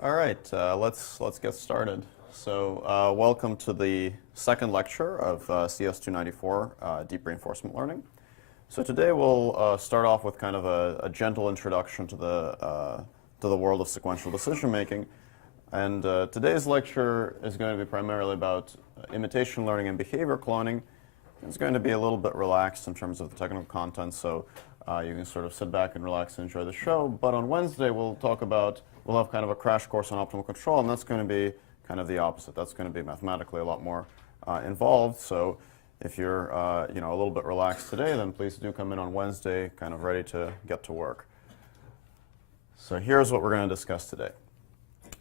All right, let's get started. So welcome to the second lecture of CS294, Deep Reinforcement Learning. So today we'll start off with kind of a gentle introduction to the world of sequential decision making. And today's lecture is going to be primarily about imitation learning and behavior cloning. It's going to be a little bit relaxed in terms of the technical content, so you can sort of sit back and relax and enjoy the show. But on Wednesday we'll have kind of a crash course on optimal control, and that's going to be kind of the opposite. That's going to be mathematically a lot more involved. So if you're a little bit relaxed today, then please do come in on Wednesday kind of ready to get to work. So here's what we're going to discuss today.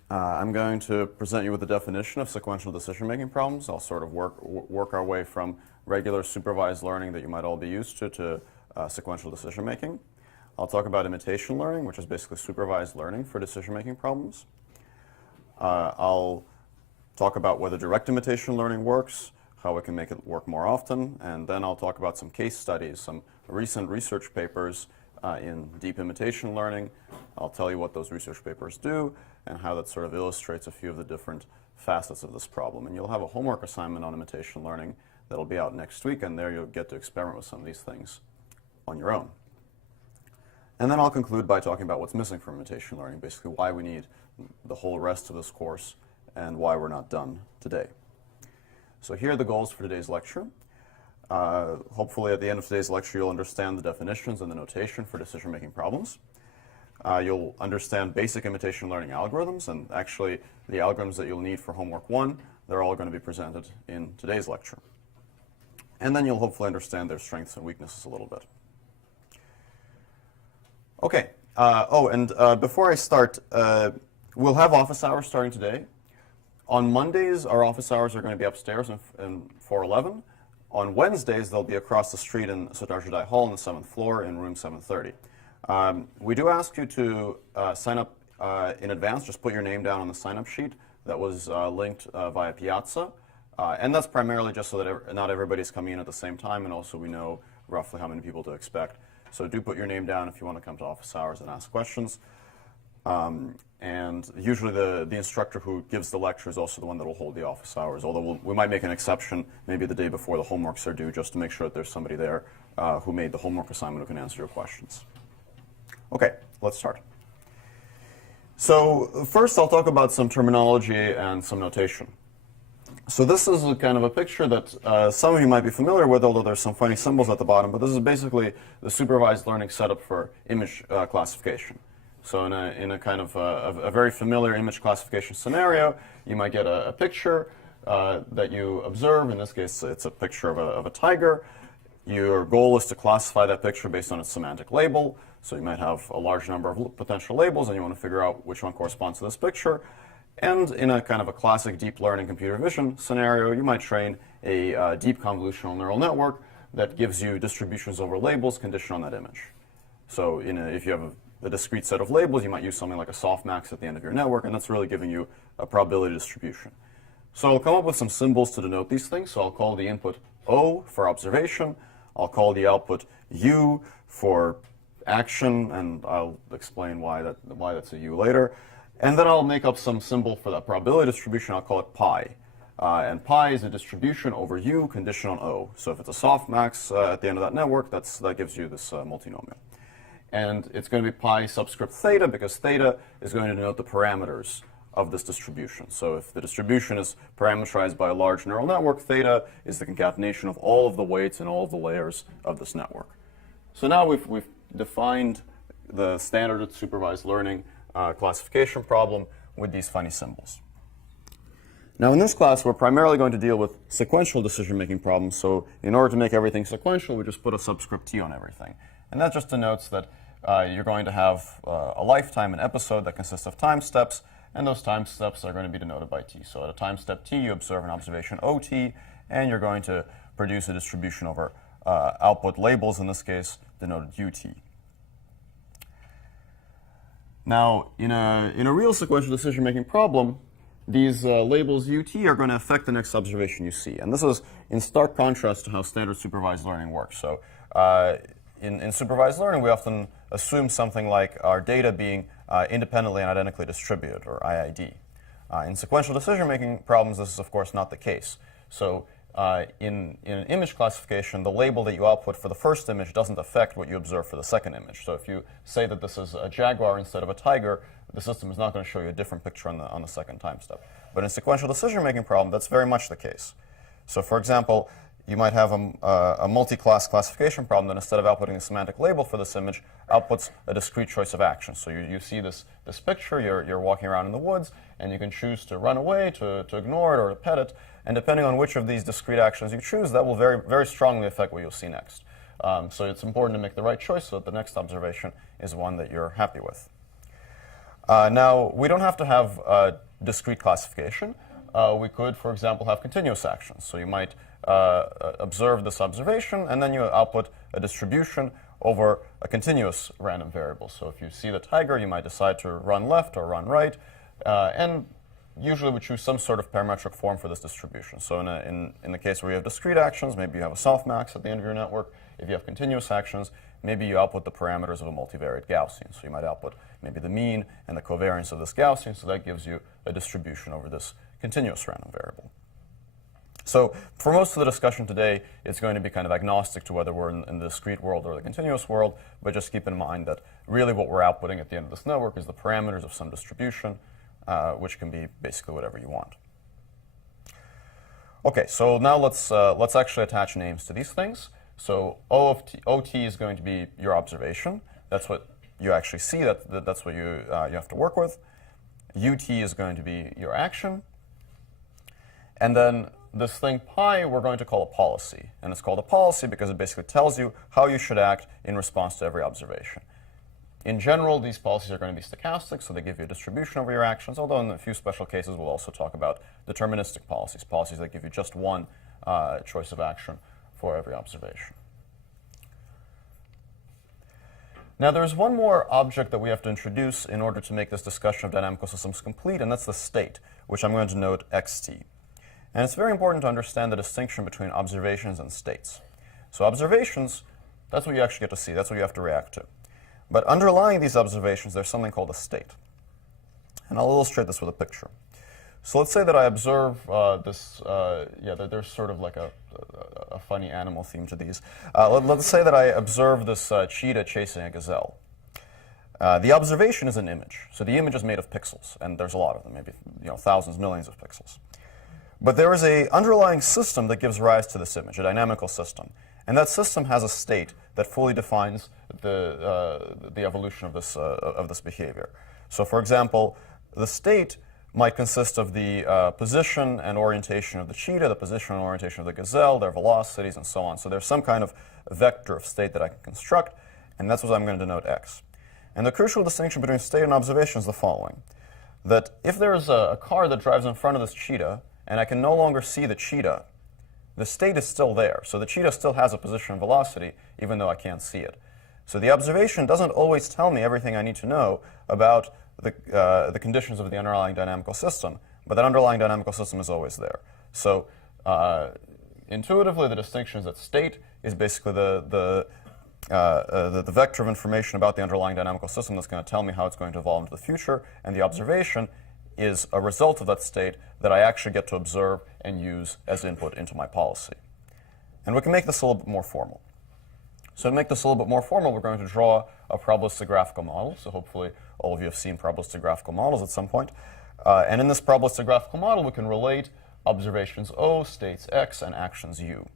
I'm going to present you with the definition of sequential decision-making problems. I'll sort of work our way from regular supervised learning that you might all be used to sequential decision-making. I'll talk about imitation learning, which is basically supervised learning for decision-making problems. I'll talk about whether direct imitation learning works, how we can make it work more often, and then I'll talk about some case studies, some recent research papers in deep imitation learning. I'll tell you what those research papers do and how that sort of illustrates a few of the different facets of this problem. And you'll have a homework assignment on imitation learning that'll be out next week, and there you'll get to experiment with some of these things on your own. And then I'll conclude by talking about what's missing from imitation learning, basically why we need the whole rest of this course and why we're not done today. So here are the goals for today's lecture. Hopefully at the end of today's lecture you'll understand the definitions and the notation for decision-making problems. You'll understand basic imitation learning algorithms, and actually the algorithms that you'll need for homework 1, they're all going to be presented in today's lecture. And then you'll hopefully understand their strengths and weaknesses a little bit. Okay. Before I start, we'll have office hours starting today. On Mondays, our office hours are going to be upstairs in 411. On Wednesdays, they'll be across the street in Sudarshadai Hall on the 7th floor in room 730. We do ask you to sign up in advance. Just put your name down on the sign-up sheet that was linked via Piazza. And that's primarily just so that not everybody's coming in at the same time, and also we know roughly how many people to expect. So do put your name down if you want to come to office hours and ask questions. And usually the instructor who gives the lecture is also the one that will hold the office hours, although we might make an exception maybe the day before the homeworks are due just to make sure that there's somebody there who made the homework assignment who can answer your questions. Okay, let's start. So first I'll talk about some terminology and some notation. So this is kind of a picture that some of you might be familiar with, although there's some funny symbols at the bottom, but this is basically the supervised learning setup for image classification. So in a kind of a very familiar image classification scenario, you might get a picture that you observe. In this case, it's a picture of a tiger. Your goal is to classify that picture based on its semantic label. So you might have a large number of potential labels, and you want to figure out which one corresponds to this picture. And in a kind of a classic deep learning computer vision scenario, you might train a deep convolutional neural network that gives you distributions over labels conditioned on that image. So if you have a discrete set of labels, you might use something like a softmax at the end of your network, and that's really giving you a probability distribution. So I'll come up with some symbols to denote these things. So I'll call the input O for observation. I'll call the output U for action, and I'll explain why that's a U later. And then I'll make up some symbol for that probability distribution. I'll call it pi. And pi is a distribution over U conditioned on O. So if it's a softmax at the end of that network, that gives you this multinomial. And it's going to be pi subscript theta, because theta is going to denote the parameters of this distribution. So if the distribution is parameterized by a large neural network, theta is the concatenation of all of the weights and all of the layers of this network. So now we've defined the standard supervised learning classification problem with these funny symbols. Now in this class, we're primarily going to deal with sequential decision-making problems. So in order to make everything sequential, we just put a subscript t on everything. And that just denotes that you're going to have a lifetime, an episode that consists of time steps, and those time steps are going to be denoted by t. So at a time step t, you observe an observation ot, and you're going to produce a distribution over output labels, in this case, denoted ut. Now, in a real sequential decision-making problem, these labels ut are going to affect the next observation you see. And this is in stark contrast to how standard supervised learning works. So in supervised learning, we often assume something like our data being independently and identically distributed, or IID. In sequential decision-making problems, this is, of course, not the case. So in an image classification, the label that you output for the first image doesn't affect what you observe for the second image. So if you say that this is a jaguar instead of a tiger, the system is not going to show you a different picture on the second time step. But in sequential decision-making problem, that's very much the case. So for example, you might have a multi-class classification problem that instead of outputting a semantic label for this image, outputs a discrete choice of action. So you see this picture, you're walking around in the woods, and you can choose to run away, to ignore it, or to pet it. And depending on which of these discrete actions you choose, that will very, very strongly affect what you'll see next. So it's important to make the right choice so that the next observation is one that you're happy with. Now, we don't have to have discrete classification. We could, for example, have continuous actions. So you might observe this observation, and then you output a distribution over a continuous random variable. So if you see the tiger, you might decide to run left or run right, and usually we choose some sort of parametric form for this distribution. So in the case where you have discrete actions, maybe you have a softmax at the end of your network. If you have continuous actions, maybe you output the parameters of a multivariate Gaussian. So you might output maybe the mean and the covariance of this Gaussian, so that gives you a distribution over this continuous random variable. So for most of the discussion today, it's going to be kind of agnostic to whether we're in the discrete world or the continuous world, but just keep in mind that really what we're outputting at the end of this network is the parameters of some distribution, which can be basically whatever you want. Okay, so now let's actually attach names to these things. So OT is going to be your observation. That's what you actually see. That's what you have to work with. UT is going to be your action. And then this thing pi we're going to call a policy. And it's called a policy because it basically tells you how you should act in response to every observation. In general, these policies are going to be stochastic, so they give you a distribution over your actions, although in a few special cases we'll also talk about deterministic policies, policies that give you just one choice of action for every observation. Now there's one more object that we have to introduce in order to make this discussion of dynamical systems complete, and that's the state, which I'm going to note xt. And it's very important to understand the distinction between observations and states. So observations, that's what you actually get to see, that's what you have to react to. But underlying these observations, there's something called a state. And I'll illustrate this with a picture. So let's say that I observe there's sort of like a funny animal theme to these. Let's say that I observe this cheetah chasing a gazelle. The observation is an image. So the image is made of pixels, and there's a lot of them, maybe thousands, millions of pixels. But there is an underlying system that gives rise to this image, a dynamical system. And that system has a state that fully defines the evolution of this behavior. So for example, the state might consist of the position and orientation of the cheetah, the position and orientation of the gazelle, their velocities, and so on. So there's some kind of vector of state that I can construct, and that's what I'm going to denote x. And the crucial distinction between state and observation is the following. That if there is a car that drives in front of this cheetah, and I can no longer see the cheetah, the state is still there. So the cheetah still has a position and velocity, even though I can't see it. So the observation doesn't always tell me everything I need to know about the conditions of the underlying dynamical system, but that underlying dynamical system is always there. So intuitively, the distinction is that state is basically the vector of information about the underlying dynamical system that's going to tell me how it's going to evolve into the future, and the observation is a result of that state that I actually get to observe and use as input into my policy. And we can make this a little bit more formal. So to make this a little bit more formal, we're going to draw a probabilistic graphical model. So hopefully all of you have seen probabilistic graphical models at some point. And in this probabilistic graphical model, we can relate observations O, states X, and actions U.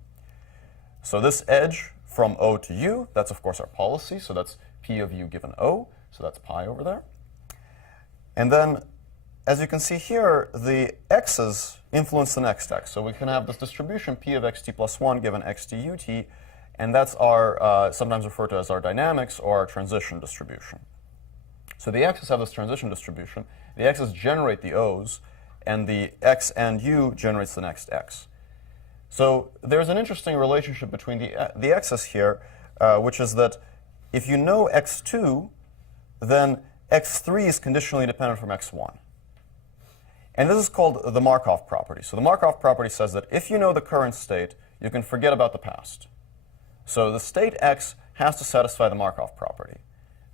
So this edge from O to U, that's of course our policy. So that's P of U given O. So that's pi over there. And then as you can see here, the x's influence the next x. So we can have this distribution P of xt plus 1 given xt ut, and that's our, sometimes referred to as our dynamics or our transition distribution. So the x's have this transition distribution. The x's generate the o's, and the x and u generates the next x. So there's an interesting relationship between the x's here, which is that if you know x2, then x3 is conditionally dependent from x1. And this is called the Markov property. So the Markov property says that if you know the current state, you can forget about the past. So the state x has to satisfy the Markov property.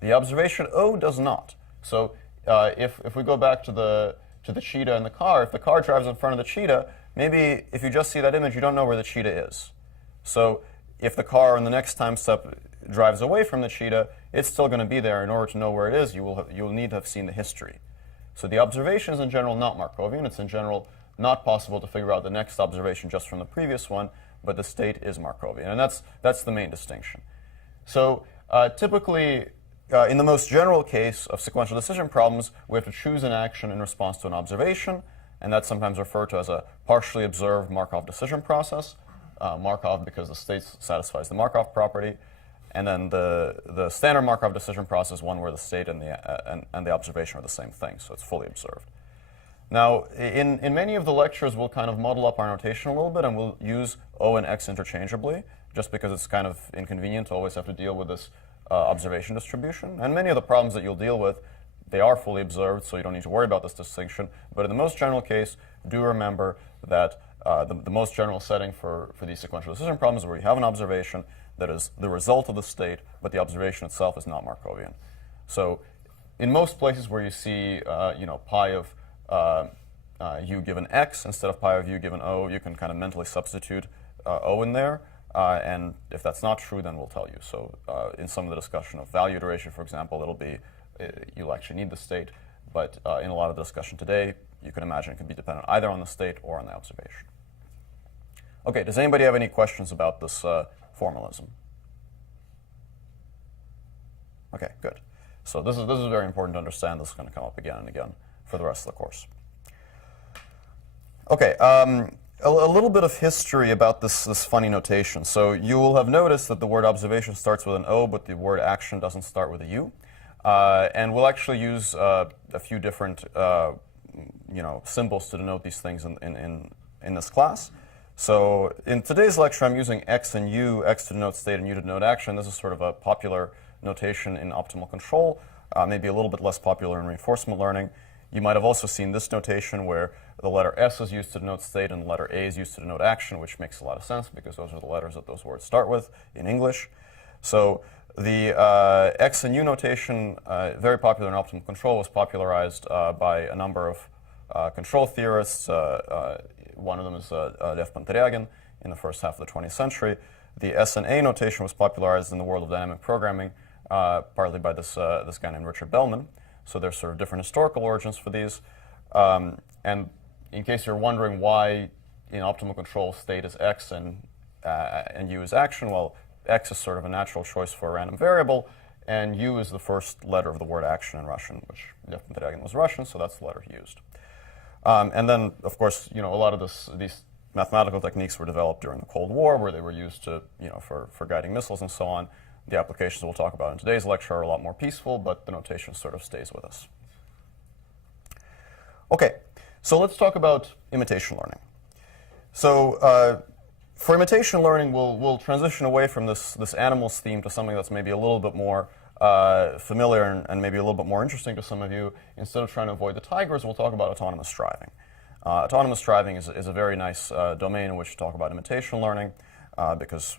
The observation O does not. So if we go back to the cheetah in the car, if the car drives in front of the cheetah, maybe if you just see that image, you don't know where the cheetah is. So if the car in the next time step drives away from the cheetah, it's still going to be there. In order to know where it is, you'll need to have seen the history. So the observation is in general not Markovian. It's in general not possible to figure out the next observation just from the previous one, but the state is Markovian. And that's the main distinction. So typically, in the most general case of sequential decision problems, we have to choose an action in response to an observation, and that's sometimes referred to as a partially observed Markov decision process. Markov because the state satisfies the Markov property. And then the standard Markov decision process is one where the state and the observation are the same thing, so it's fully observed. Now, in many of the lectures, we'll kind of model up our notation a little bit, and we'll use O and X interchangeably, just because it's kind of inconvenient to always have to deal with this observation distribution. And many of the problems that you'll deal with, they are fully observed, so you don't need to worry about this distinction. But in the most general case, do remember that the most general setting for these sequential decision problems is where you have an observation that is the result of the state, but the observation itself is not Markovian. So in most places where you see pi of u given x instead of pi of u given o, you can kind of mentally substitute o in there. And if that's not true, then we'll tell you. So in some of the discussion of value iteration, for example, it'll be you'll actually need the state. But in a lot of the discussion today, you can imagine it can be dependent either on the state or on the observation. OK, does anybody have any questions about this formalism? OK, good. So this is very important to understand. This is going to come up again and again for the rest of the course. OK, a little bit of history about this funny notation. So you will have noticed that the word observation starts with an O, but the word action doesn't start with a U. And we'll actually use a few different symbols to denote these things in this class. So in today's lecture, I'm using X and U, X to denote state and U to denote action. This is sort of a popular notation in optimal control, maybe a little bit less popular in reinforcement learning. You might have also seen this notation where the letter S is used to denote state and the letter A is used to denote action, which makes a lot of sense because those are the letters that those words start with in English. So the X and U notation, very popular in optimal control, was popularized by a number of control theorists. One of them is Lev Panteryagin in the first half of the 20th century. The S and A notation was popularized in the world of dynamic programming, partly by this guy named Richard Bellman. So there's sort of different historical origins for these. And in case you're wondering why in optimal control state is X and U is action, well, X is sort of a natural choice for a random variable, and U is the first letter of the word action in Russian, which Lev Panteryagin was Russian, so that's the letter he used. And then, of course, a lot of these mathematical techniques were developed during the Cold War, where they were used to, for guiding missiles and so on. The applications we'll talk about in today's lecture are a lot more peaceful, but the notation sort of stays with us. OK, so let's talk about imitation learning. So for imitation learning, we'll transition away from this animals theme to something that's maybe a little bit more familiar and maybe a little bit more interesting to some of you. Instead of trying to avoid the tigers, we'll talk about autonomous driving. Autonomous driving is a very nice domain in which to talk about imitation learning because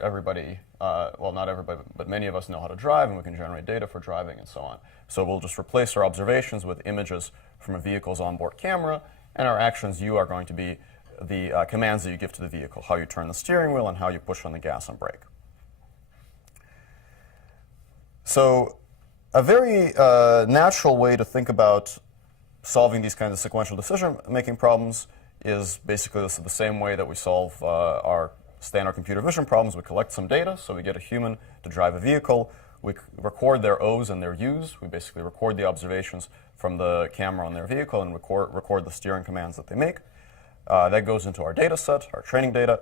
everybody, well, not everybody, but many of us know how to drive, and we can generate data for driving and so on. So we'll just replace our observations with images from a vehicle's onboard camera, and our actions, U, are going to be the commands that you give to the vehicle, how you turn the steering wheel and how you push on the gas and brake. So a very natural way to think about solving these kinds of sequential decision-making problems is basically the same way that we solve our standard computer vision problems. We collect some data, so we get a human to drive a vehicle. We record their O's and their U's. We basically record the observations from the camera on their vehicle and record the steering commands that they make. That goes into our data set, our training data,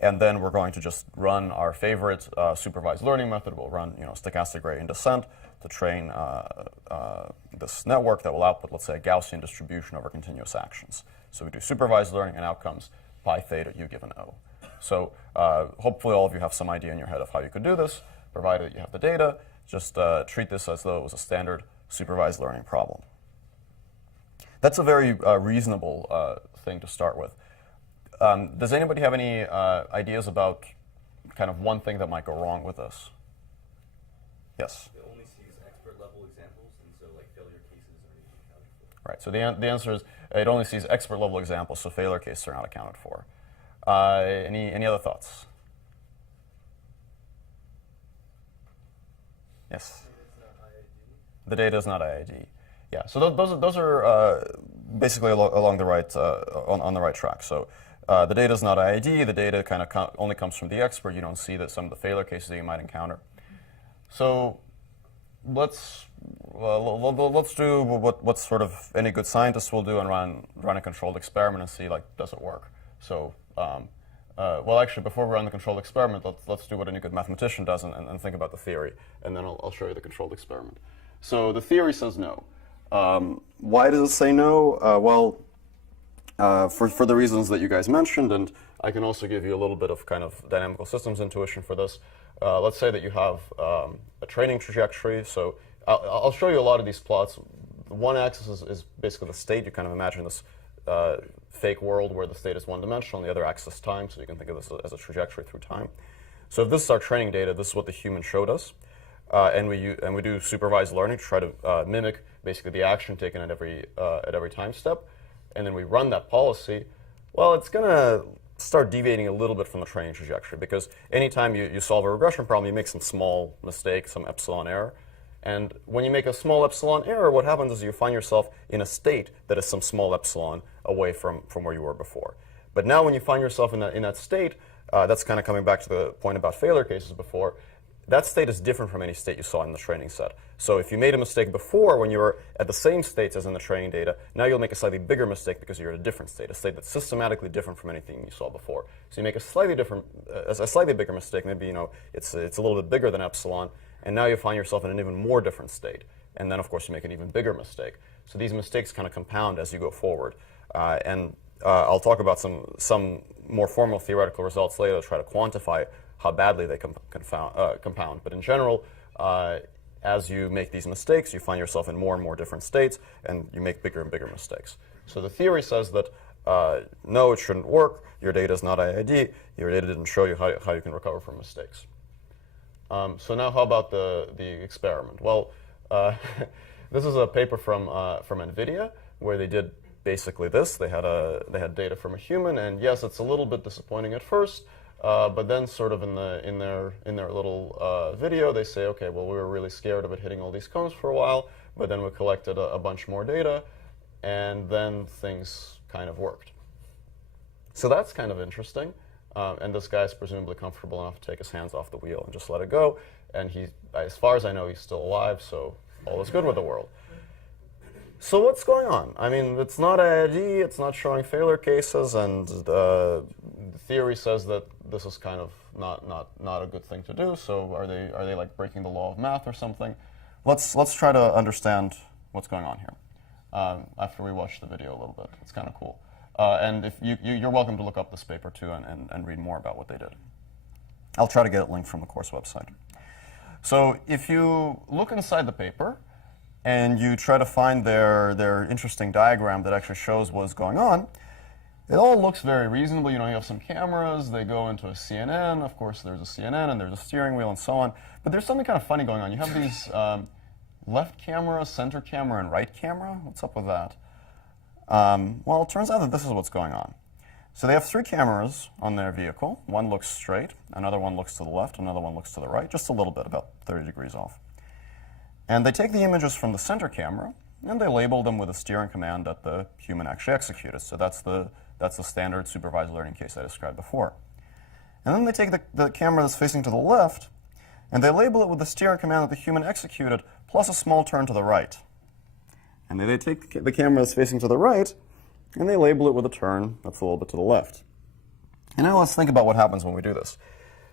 and then we're going to just run our favorite supervised learning method. We'll run stochastic gradient descent to train this network that will output, let's say, a Gaussian distribution over continuous actions. So we do supervised learning, and out comes pi theta U given O. So hopefully all of you have some idea in your head of how you could do this, provided you have the data. Just treat this as though it was a standard supervised learning problem. That's a very reasonable thing to start with. Does anybody have any ideas about kind of one thing that might go wrong with this? Yes? It only sees expert level examples, and so like Right, so the answer is it only sees expert level examples, so failure cases are not accounted for. Any other thoughts? Yes? The data is not IID. Yeah, so those are basically along the right, on the right track. So the data is not IID, the data kind of only comes from the expert. You don't see that some of the failure cases that you might encounter. So let's do what sort of any good scientist will do and run a controlled experiment and see, like, does it work? So well, actually, before we run the controlled experiment, let's do what any good mathematician does and think about the theory, and then I'll show you the controlled experiment. So the theory says no. Why does it say no? Well, for the reasons that you guys mentioned, and I can also give you a little bit of kind of dynamical systems intuition for this. Let's say that you have a training trajectory. So I'll show you a lot of these plots. The one axis is basically the state. You kind of imagine this fake world where the state is one-dimensional, and the other axis is time, so you can think of this as a trajectory through time. So if this is our training data, this is what the human showed us. And we do supervised learning to try to mimic basically the action taken at every time step. And then we run that policy. Well, it's going to start deviating a little bit from the training trajectory, because anytime you solve a regression problem, you make some small mistake, some epsilon error. And when you make a small epsilon error, what happens is you find yourself in a state that is some small epsilon away from where you were before. But now when you find yourself in that state, that's kind of coming back to the point about failure cases before, that state is different from any state you saw in the training set. So if you made a mistake before when you were at the same states as in the training data, now you'll make a slightly bigger mistake because you're at a different state, a state that's systematically different from anything you saw before. So you make a slightly bigger mistake, maybe it's a little bit bigger than epsilon, and now you find yourself in an even more different state. And then, of course, you make an even bigger mistake. So these mistakes kind of compound as you go forward. I'll talk about some more formal theoretical results later to try to quantify how badly they compound. But in general, as you make these mistakes, you find yourself in more and more different states, and you make bigger and bigger mistakes. So the theory says that, no, it shouldn't work. Your data is not IID. Your data didn't show you how you can recover from mistakes. So now how about the experiment? Well, this is a paper from NVIDIA where they did basically this. They had data from a human, and yes, it's a little bit disappointing at first, but then sort of in their little video, they say, okay, well, we were really scared of it hitting all these cones for a while, but then we collected a bunch more data, and then things kind of worked. So that's kind of interesting. And this guy's presumably comfortable enough to take his hands off the wheel and just let it go. And as far as I know, he's still alive, so all is good with the world. So what's going on? I mean, it's not IID, it's not showing failure cases, and the theory says that this is kind of not a good thing to do. So are they like breaking the law of math or something? Let's try to understand what's going on here after we watch the video a little bit. It's kind of cool. And if you're welcome to look up this paper too and read more about what they did. I'll try to get it linked from the course website. So if you look inside the paper and you try to find their interesting diagram that actually shows what's going on, it all looks very reasonable. You have some cameras, they go into a CNN. Of course, there's a CNN and there's a steering wheel and so on. But there's something kind of funny going on. You have these left camera, center camera, and right camera. What's up with that? Well, it turns out that this is what's going on. So they have 3 cameras on their vehicle. One looks straight, another one looks to the left, another one looks to the right, just a little bit, about 30 degrees off. And they take the images from the center camera, and they label them with a steering command that the human actually executed. So that's the standard supervised learning case I described before. And then they take the camera that's facing to the left, and they label it with the steering command that the human executed, plus a small turn to the right. And then they take the camera that's facing to the right, and they label it with a turn that's a little bit to the left. And now let's think about what happens when we do this.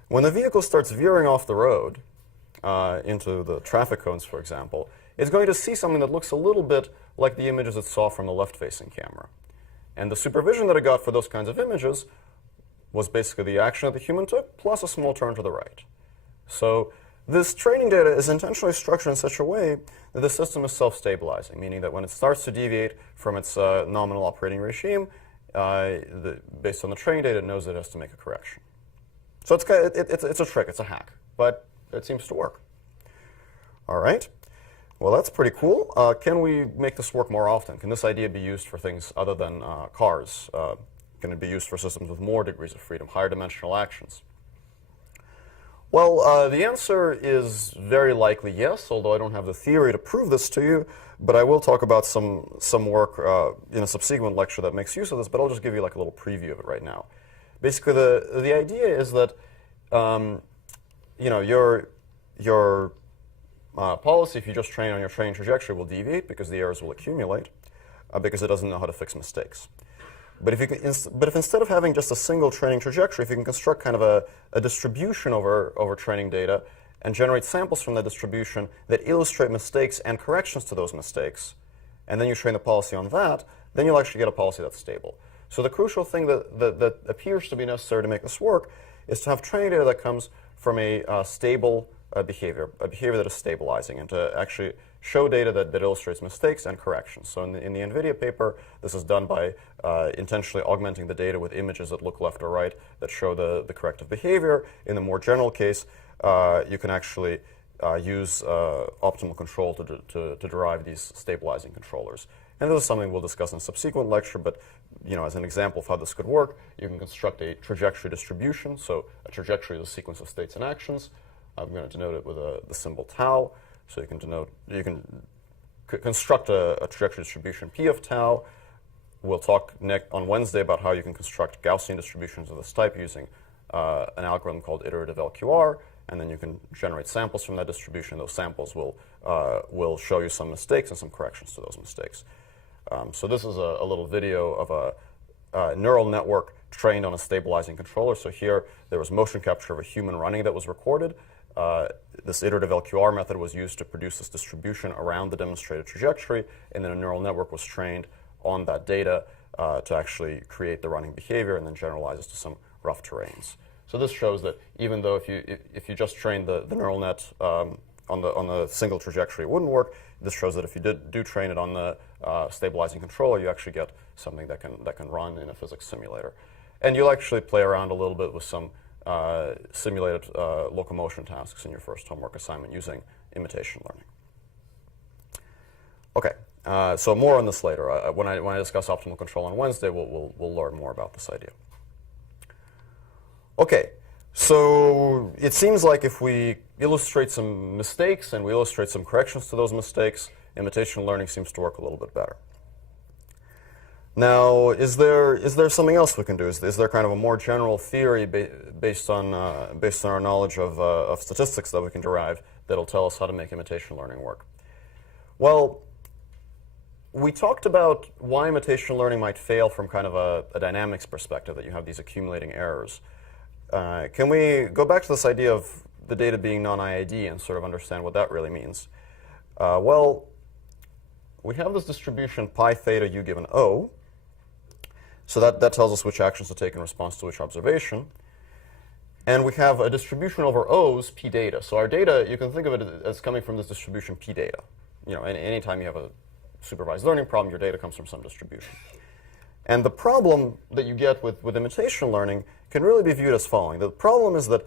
When the vehicle starts veering off the road into the traffic cones, for example, it's going to see something that looks a little bit like the images it saw from the left-facing camera. And the supervision that it got for those kinds of images was basically the action that the human took, plus a small turn to the right. So this training data is intentionally structured in such a way that the system is self-stabilizing, meaning that when it starts to deviate from its nominal operating regime, based on the training data, it knows it has to make a correction. So it's a trick, it's a hack, but it seems to work. All right. Well, that's pretty cool. Can we make this work more often? Can this idea be used for things other than cars? Can it be used for systems with more degrees of freedom, higher dimensional actions? Well, the answer is very likely yes, although I don't have the theory to prove this to you. But I will talk about some work in a subsequent lecture that makes use of this, but I'll just give you like a little preview of it right now. Basically, the idea is that your policy, if you just train on your training trajectory, will deviate because the errors will accumulate because it doesn't know how to fix mistakes. But if instead of having just a single training trajectory, if you can construct kind of a distribution over training data and generate samples from that distribution that illustrate mistakes and corrections to those mistakes, and then you train the policy on that, then you'll actually get a policy that's stable. So the crucial thing that appears to be necessary to make this work is to have training data that comes from a stable behavior, a behavior that is stabilizing, and to actually show data that illustrates mistakes and corrections. So in the NVIDIA paper, this is done by intentionally augmenting the data with images that look left or right that show the corrective behavior. In the more general case, you can actually use optimal control to derive these stabilizing controllers. And this is something we'll discuss in a subsequent lecture, but as an example of how this could work, you can construct a trajectory distribution. So a trajectory is a sequence of states and actions. I'm going to denote it with the symbol tau. So you can construct a trajectory distribution P of tau. We'll talk on Wednesday about how you can construct Gaussian distributions of this type using an algorithm called iterative LQR, and then you can generate samples from that distribution. Those samples will show you some mistakes and some corrections to those mistakes. So this is a little video of a neural network trained on a stabilizing controller. So here there was motion capture of a human running that was recorded. This iterative LQR method was used to produce this distribution around the demonstrated trajectory, and then a neural network was trained on that data to actually create the running behavior and then generalize it to some rough terrains. So this shows that even though if you just train the neural net on the single trajectory, it wouldn't work. This shows that if you do train it on the stabilizing controller, you actually get something that can run in a physics simulator. And you'll actually play around a little bit with some simulated locomotion tasks in your first homework assignment using imitation learning. Okay, so more on this later. When I discuss optimal control on Wednesday, we'll learn more about this idea. Okay, so it seems like if we illustrate some mistakes and we illustrate some corrections to those mistakes, imitation learning seems to work a little bit better. Now, is there something else we can do? Is there kind of a more general theory based on our knowledge of statistics that we can derive that'll tell us how to make imitation learning work? Well, we talked about why imitation learning might fail from kind of a dynamics perspective, that you have these accumulating errors. Can we go back to this idea of the data being non-IID and sort of understand what that really means? Well, we have this distribution pi theta u given O. So that tells us which actions to take in response to which observation. And we have a distribution over O's p data. So our data, you can think of it as coming from this distribution p data. Anytime you have a supervised learning problem, your data comes from some distribution. And the problem that you get with imitation learning can really be viewed as following. The problem is that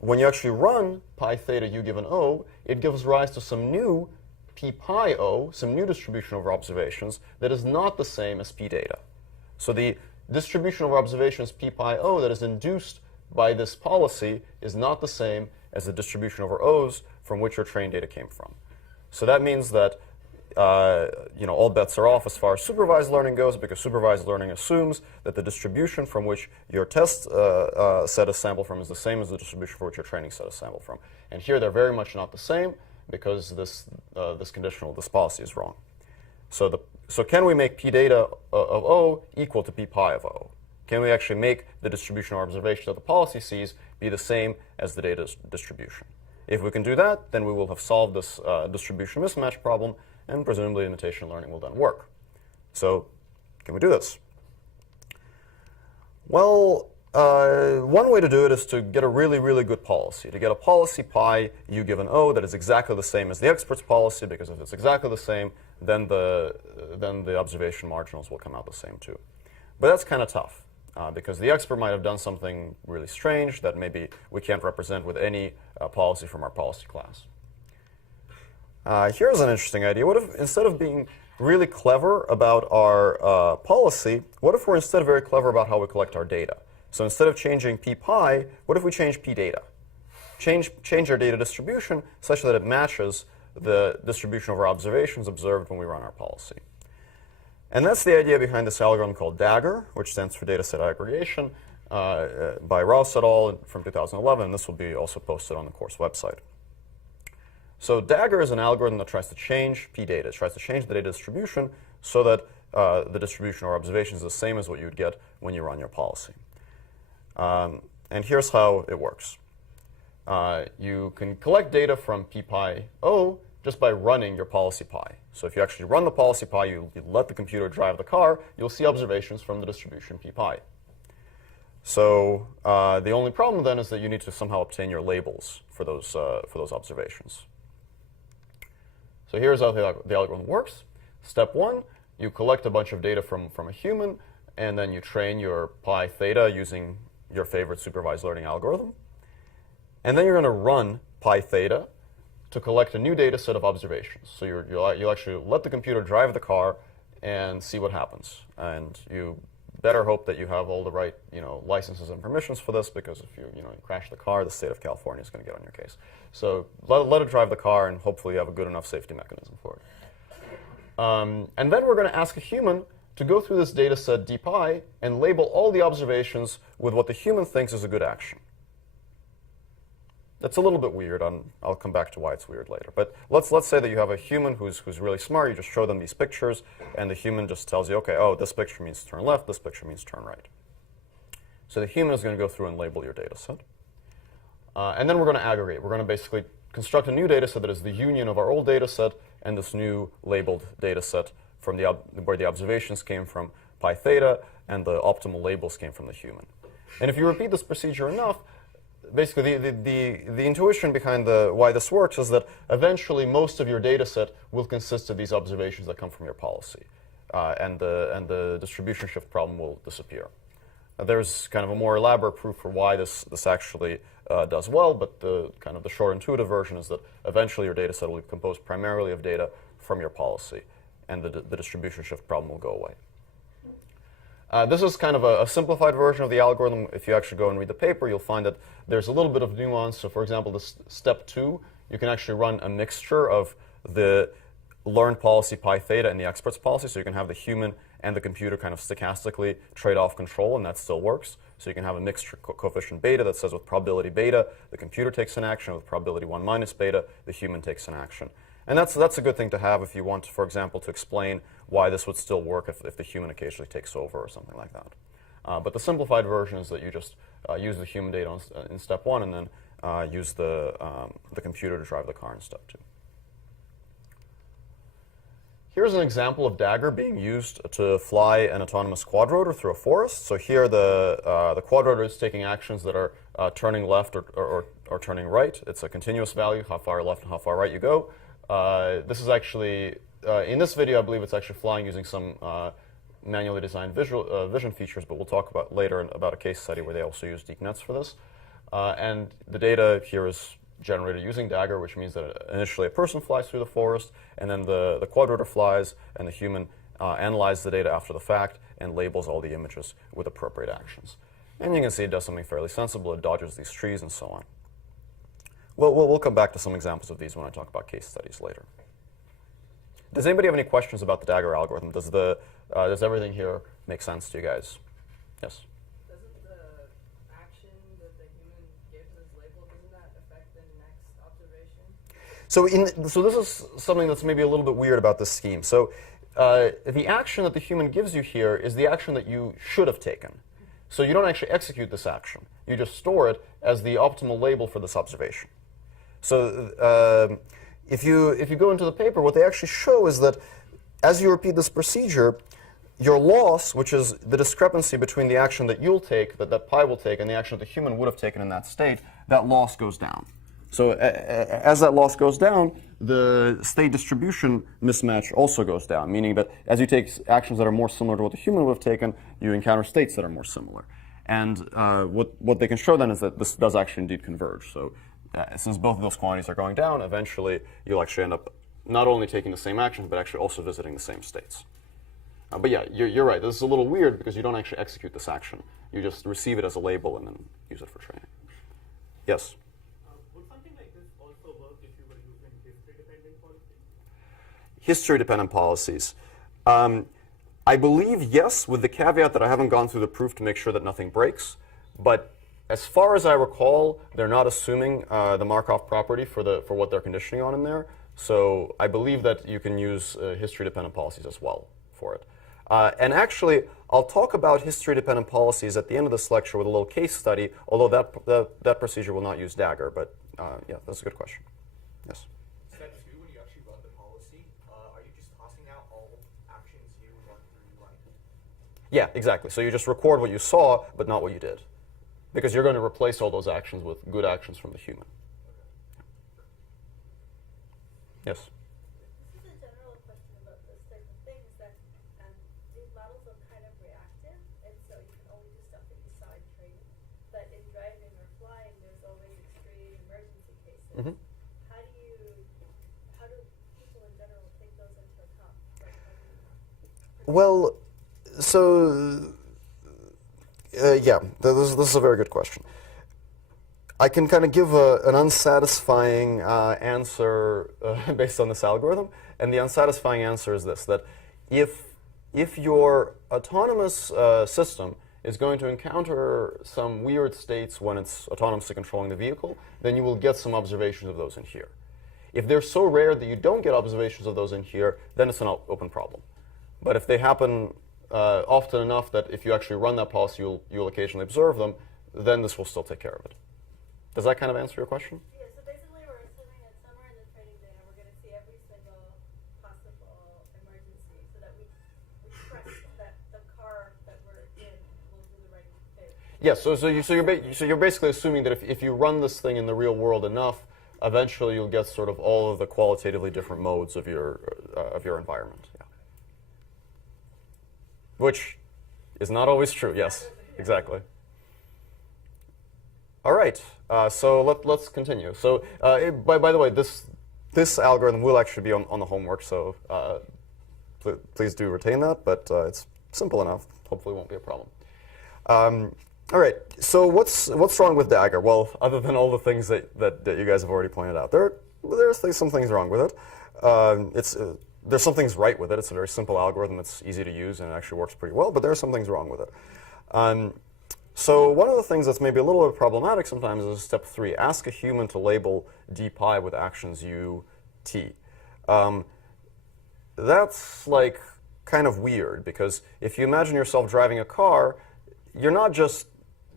when you actually run pi theta u given O, it gives rise to some new p pi O, some new distribution over observations that is not the same as p data. So the distribution over observations p pi O that is induced by this policy is not the same as the distribution over O's from which your trained data came from. So that means that all bets are off as far as supervised learning goes, because supervised learning assumes that the distribution from which your test set is sampled from is the same as the distribution for which your training set is sampled from. And here they're very much not the same because this conditional, this policy is wrong. So can we make p data of O equal to p pi of O? Can we actually make the distribution or observation that the policy sees be the same as the data distribution? If we can do that, then we will have solved this distribution mismatch problem, and presumably imitation learning will then work. So can we do this? Well, one way to do it is to get a really, really good policy, to get a policy pi u given O that is exactly the same as the expert's policy, because if it's exactly the same, then the observation marginals will come out the same too. But that's kind of tough, because the expert might have done something really strange that maybe we can't represent with any policy from our policy class. Here's an interesting idea. What if instead of being really clever about our policy, what if we're instead very clever about how we collect our data? So instead of changing p pi, what if we change p data? Change our data distribution such that it matches the distribution of our observations observed when we run our policy. And that's the idea behind this algorithm called DAGR, which stands for Data Set Aggregation, by Rouse et al. From 2011. This will be also posted on the course website. So DAGR is an algorithm that tries to change p data. It tries to change the data distribution so that the distribution or observation is the same as what you would get when you run your policy. And here's how it works. You can collect data from p pi o just by running your policy pi. So if you actually run the policy pi, you let the computer drive the car, you'll see observations from the distribution p pi. So the only problem then is that you need to somehow obtain your labels for those observations. So here's how the algorithm works. Step 1, you collect a bunch of data from a human, and then you train your pi theta using your favorite supervised learning algorithm. And then you're going to run pi theta to collect a new data set of observations. So you'll actually let the computer drive the car and see what happens. And you better hope that you have all the right licenses and permissions for this, because if you crash the car, the state of California is going to get on your case. So let it drive the car, and hopefully you have a good enough safety mechanism for it. And then we're going to ask a human to go through this data set d pi and label all the observations with what the human thinks is a good action. That's a little bit weird. I'll come back to why it's weird later. But let's say that you have a human who's really smart. You just show them these pictures, and the human just tells you, OK, oh, this picture means turn left, this picture means turn right. So the human is going to go through and label your data set. And then we're going to aggregate. We're going to basically construct a new data set that is the union of our old data set and this new labeled data set from where the observations came from pi theta and the optimal labels came from the human. And if you repeat this procedure enough, basically the intuition behind why this works is that eventually most of your data set will consist of these observations that come from your policy. And the distribution shift problem will disappear. There's kind of a more elaborate proof for why this actually does well, but the short intuitive version is that eventually your data set will be composed primarily of data from your policy, and the distribution shift problem will go away. This is kind of a simplified version of the algorithm. If you actually go and read the paper, you'll find that there's a little bit of nuance. So for example, this step 2, you can actually run a mixture of the learned policy pi theta and the expert's policy. So you can have the human and the computer kind of stochastically trade off control, and that still works. So you can have a mixture coefficient beta that says with probability beta, the computer takes an action. With probability 1 minus beta, the human takes an action. And that's a good thing to have if you want, for example, to explain why this would still work if the human occasionally takes over or something like that. But the simplified version is that you just use the human data in step 1 and then use the computer to drive the car in step 2. Here's an example of DAGR being used to fly an autonomous quadrotor through a forest. So here the quadrotor is taking actions that are turning left or turning right. It's a continuous value, how far left and how far right you go. This is actually, in this video, I believe it's actually flying using some manually designed vision features, but we'll talk about later about a case study where they also use deep nets for this. And the data here is generated using DAGR, which means that initially a person flies through the forest, and then the quadrotor flies, and the human analyzes the data after the fact and labels all the images with appropriate actions. And you can see it does something fairly sensible. It dodges these trees and so on. We'll come back to some examples of these when I talk about case studies later. Does anybody have any questions about the DAGR algorithm? Does everything here make sense to you guys? Yes? Doesn't the action that the human gives as label, doesn't that affect the next observation? So this is something that's maybe a little bit weird about this scheme. So the action that the human gives you here is the action that you should have taken. So you don't actually execute this action. You just store it as the optimal label for this observation. So if you go into the paper, what they actually show is that as you repeat this procedure, your loss, which is the discrepancy between the action that you'll take, that pi will take, and the action that the human would have taken in that state, that loss goes down. So as that loss goes down, the state distribution mismatch also goes down, meaning that as you take actions that are more similar to what the human would have taken, you encounter states that are more similar. And what they can show then is that this does actually indeed converge. So since both of those quantities are going down, eventually you'll actually end up not only taking the same actions, but actually also visiting the same states. But yeah, you're right. This is a little weird because you don't actually execute this action. You just receive it as a label and then use it for training. Yes? Would something like this also work if you were using history-dependent policies? History-dependent policies. I believe yes, with the caveat that I haven't gone through the proof to make sure that nothing breaks. But as far as I recall, they're not assuming the Markov property for what they're conditioning on in there. So I believe that you can use history-dependent policies as well for it. And actually, I'll talk about history-dependent policies at the end of this lecture with a little case study, although that procedure will not use Dagger. But yeah, that's a good question. Yes? Step 2, when you actually run the policy, are you just tossing out all actions you run through line? Yeah, exactly. So you just record what you saw, but not what you did. Because you're going to replace all those actions with good actions from the human. Yes? This is a general question about this type of thing, is that these models are kind of reactive, and so you can only do stuff that you saw in training. But in driving or flying, there's always extreme emergency cases. Mm-hmm. How do people in general take those into account? Like, Well, so yeah, this is a very good question. I can kind of give an unsatisfying answer based on this algorithm, and the unsatisfying answer is this: that if your autonomous system is going to encounter some weird states when it's autonomously controlling the vehicle, then you will get some observations of those in here. If they're so rare that you don't get observations of those in here, then it's an open problem. But if they happen often enough that if you actually run that policy, you'll occasionally observe them, then this will still take care of it. Does that kind of answer your question? yeah, so basically we're assuming that somewhere in the training data we're going to see every single possible emergency so that we trust that the car that we're in will do the right thing. Yes. So you're basically assuming that if you run this thing in the real world enough, eventually you'll get sort of all of the qualitatively different modes of your environment. Yeah. Which is not always true. Yes. Exactly. All right, so let's continue. So, by the way, this algorithm will actually be on the homework, so please do retain that. But it's simple enough. Hopefully, it won't be a problem. All right. So, what's wrong with Dagger? Well, other than all the things that you guys have already pointed out, there's some things wrong with it. There's some things right with it. It's a very simple algorithm. It's easy to use and it actually works pretty well. But there are some things wrong with it. So one of the things that's maybe a little bit problematic sometimes is step 3. Ask a human to label dpi with actions u, t. That's like kind of weird because if you imagine yourself driving a car, you're not just,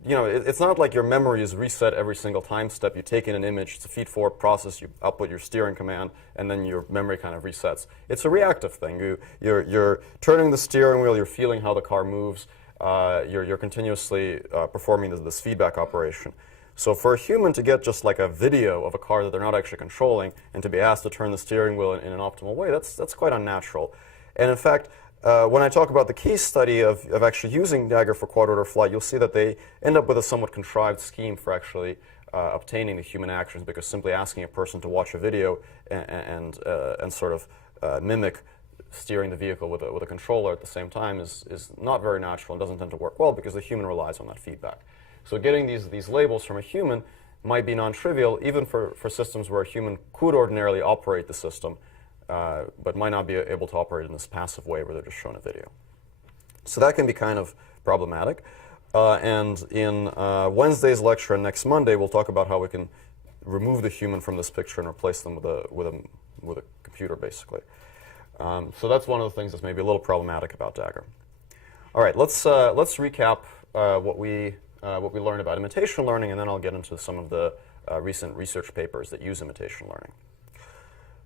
it's not like your memory is reset every single time step. You take in an image, it's a feed-forward process, you output your steering command, and then your memory kind of resets. It's a reactive thing. You're turning the steering wheel, you're feeling how the car moves. You're continuously performing this feedback operation. So for a human to get just like a video of a car that they're not actually controlling and to be asked to turn the steering wheel in an optimal way, that's quite unnatural. And in fact, when I talk about the case study of actually using Dagger for quad-order flight, you'll see that they end up with a somewhat contrived scheme for actually obtaining the human actions, because simply asking a person to watch a video and sort of mimic steering the vehicle with a controller at the same time is not very natural and doesn't tend to work well because the human relies on that feedback. So getting these labels from a human might be non-trivial, even for systems where a human could ordinarily operate the system, but might not be able to operate in this passive way where they're just shown a video. So that can be kind of problematic. And in Wednesday's lecture and next Monday, we'll talk about how we can remove the human from this picture and replace them with a computer, basically. So that's one of the things that's maybe a little problematic about Dagger. All right, let's recap what we learned about imitation learning, and then I'll get into some of the recent research papers that use imitation learning.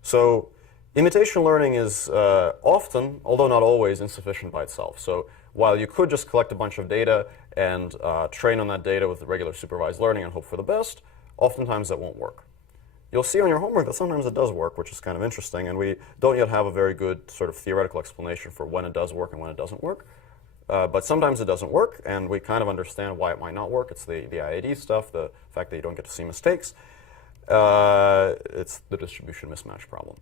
So imitation learning is often, although not always, insufficient by itself. So while you could just collect a bunch of data and train on that data with regular supervised learning and hope for the best, oftentimes that won't work. You'll see on your homework that sometimes it does work, which is kind of interesting, and we don't yet have a very good sort of theoretical explanation for when it does work and when it doesn't work. But sometimes it doesn't work, and we kind of understand why it might not work. It's the IID stuff, the fact that you don't get to see mistakes. It's the distribution mismatch problem.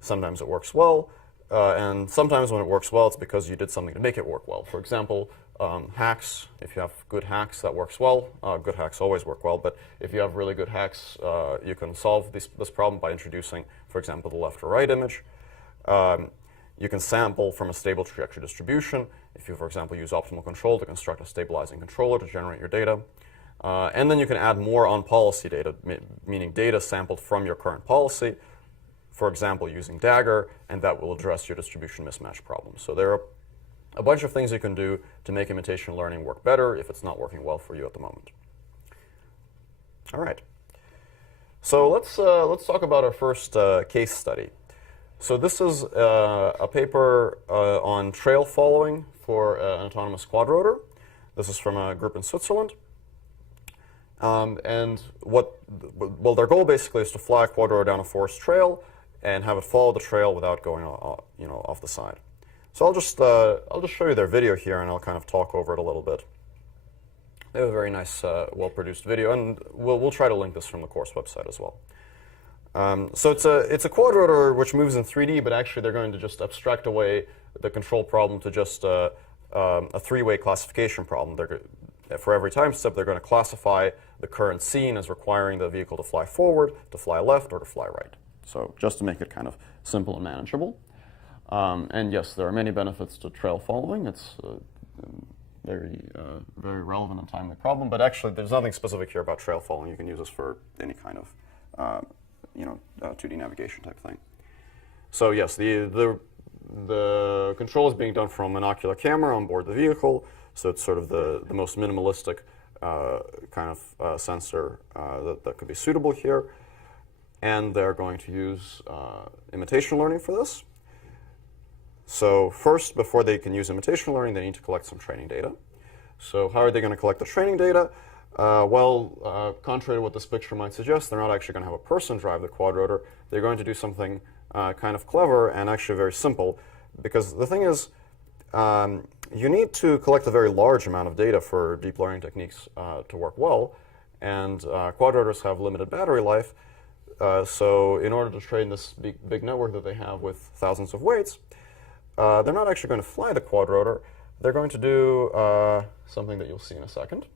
sometimes it works well, and sometimes when it works well, it's because you did something to make it work well. For example, hacks, if you have good hacks, that works well. Good hacks always work well, but if you have really good hacks, you can solve this problem by introducing, for example, the left or right image. You can sample from a stable trajectory distribution. If you, for example, use optimal control to construct a stabilizing controller to generate your data. And then you can add more on-policy data, meaning data sampled from your current policy, for example, using Dagger, and that will address your distribution mismatch problem. So there are a bunch of things you can do to make imitation learning work better if it's not working well for you at the moment. All right. So let's talk about our first case study. So this is a paper on trail following for an autonomous quadrotor. This is from a group in Switzerland. And their goal basically is to fly a quadrotor down a forest trail and have it follow the trail without going off the side. So I'll just show you their video here, and I'll kind of talk over it a little bit. They have a very nice, well-produced video, and we'll try to link this from the course website as well. So it's a quadrotor which moves in 3D, but actually they're going to just abstract away the control problem to just a three-way classification problem. For every time step, they're going to classify the current scene as requiring the vehicle to fly forward, to fly left, or to fly right. So just to make it kind of simple and manageable. And yes, there are many benefits to trail following. It's very relevant and timely problem. But actually, there's nothing specific here about trail following. You can use this for any kind of 2D navigation type thing. So yes, the control is being done from an ocular camera on board the vehicle. So it's sort of the most minimalistic kind of sensor that could be suitable here. And they're going to use imitation learning for this. So first, before they can use imitation learning, they need to collect some training data. So how are they going to collect the training data? Contrary to what this picture might suggest, they're not actually going to have a person drive the quadrotor. They're going to do something kind of clever and actually very simple. Because the thing is, you need to collect a very large amount of data for deep learning techniques to work well. And quadrotors have limited battery life. So in order to train this big network that they have with thousands of weights, they're not actually going to fly the quadrotor. They're going to do something that you'll see in a second.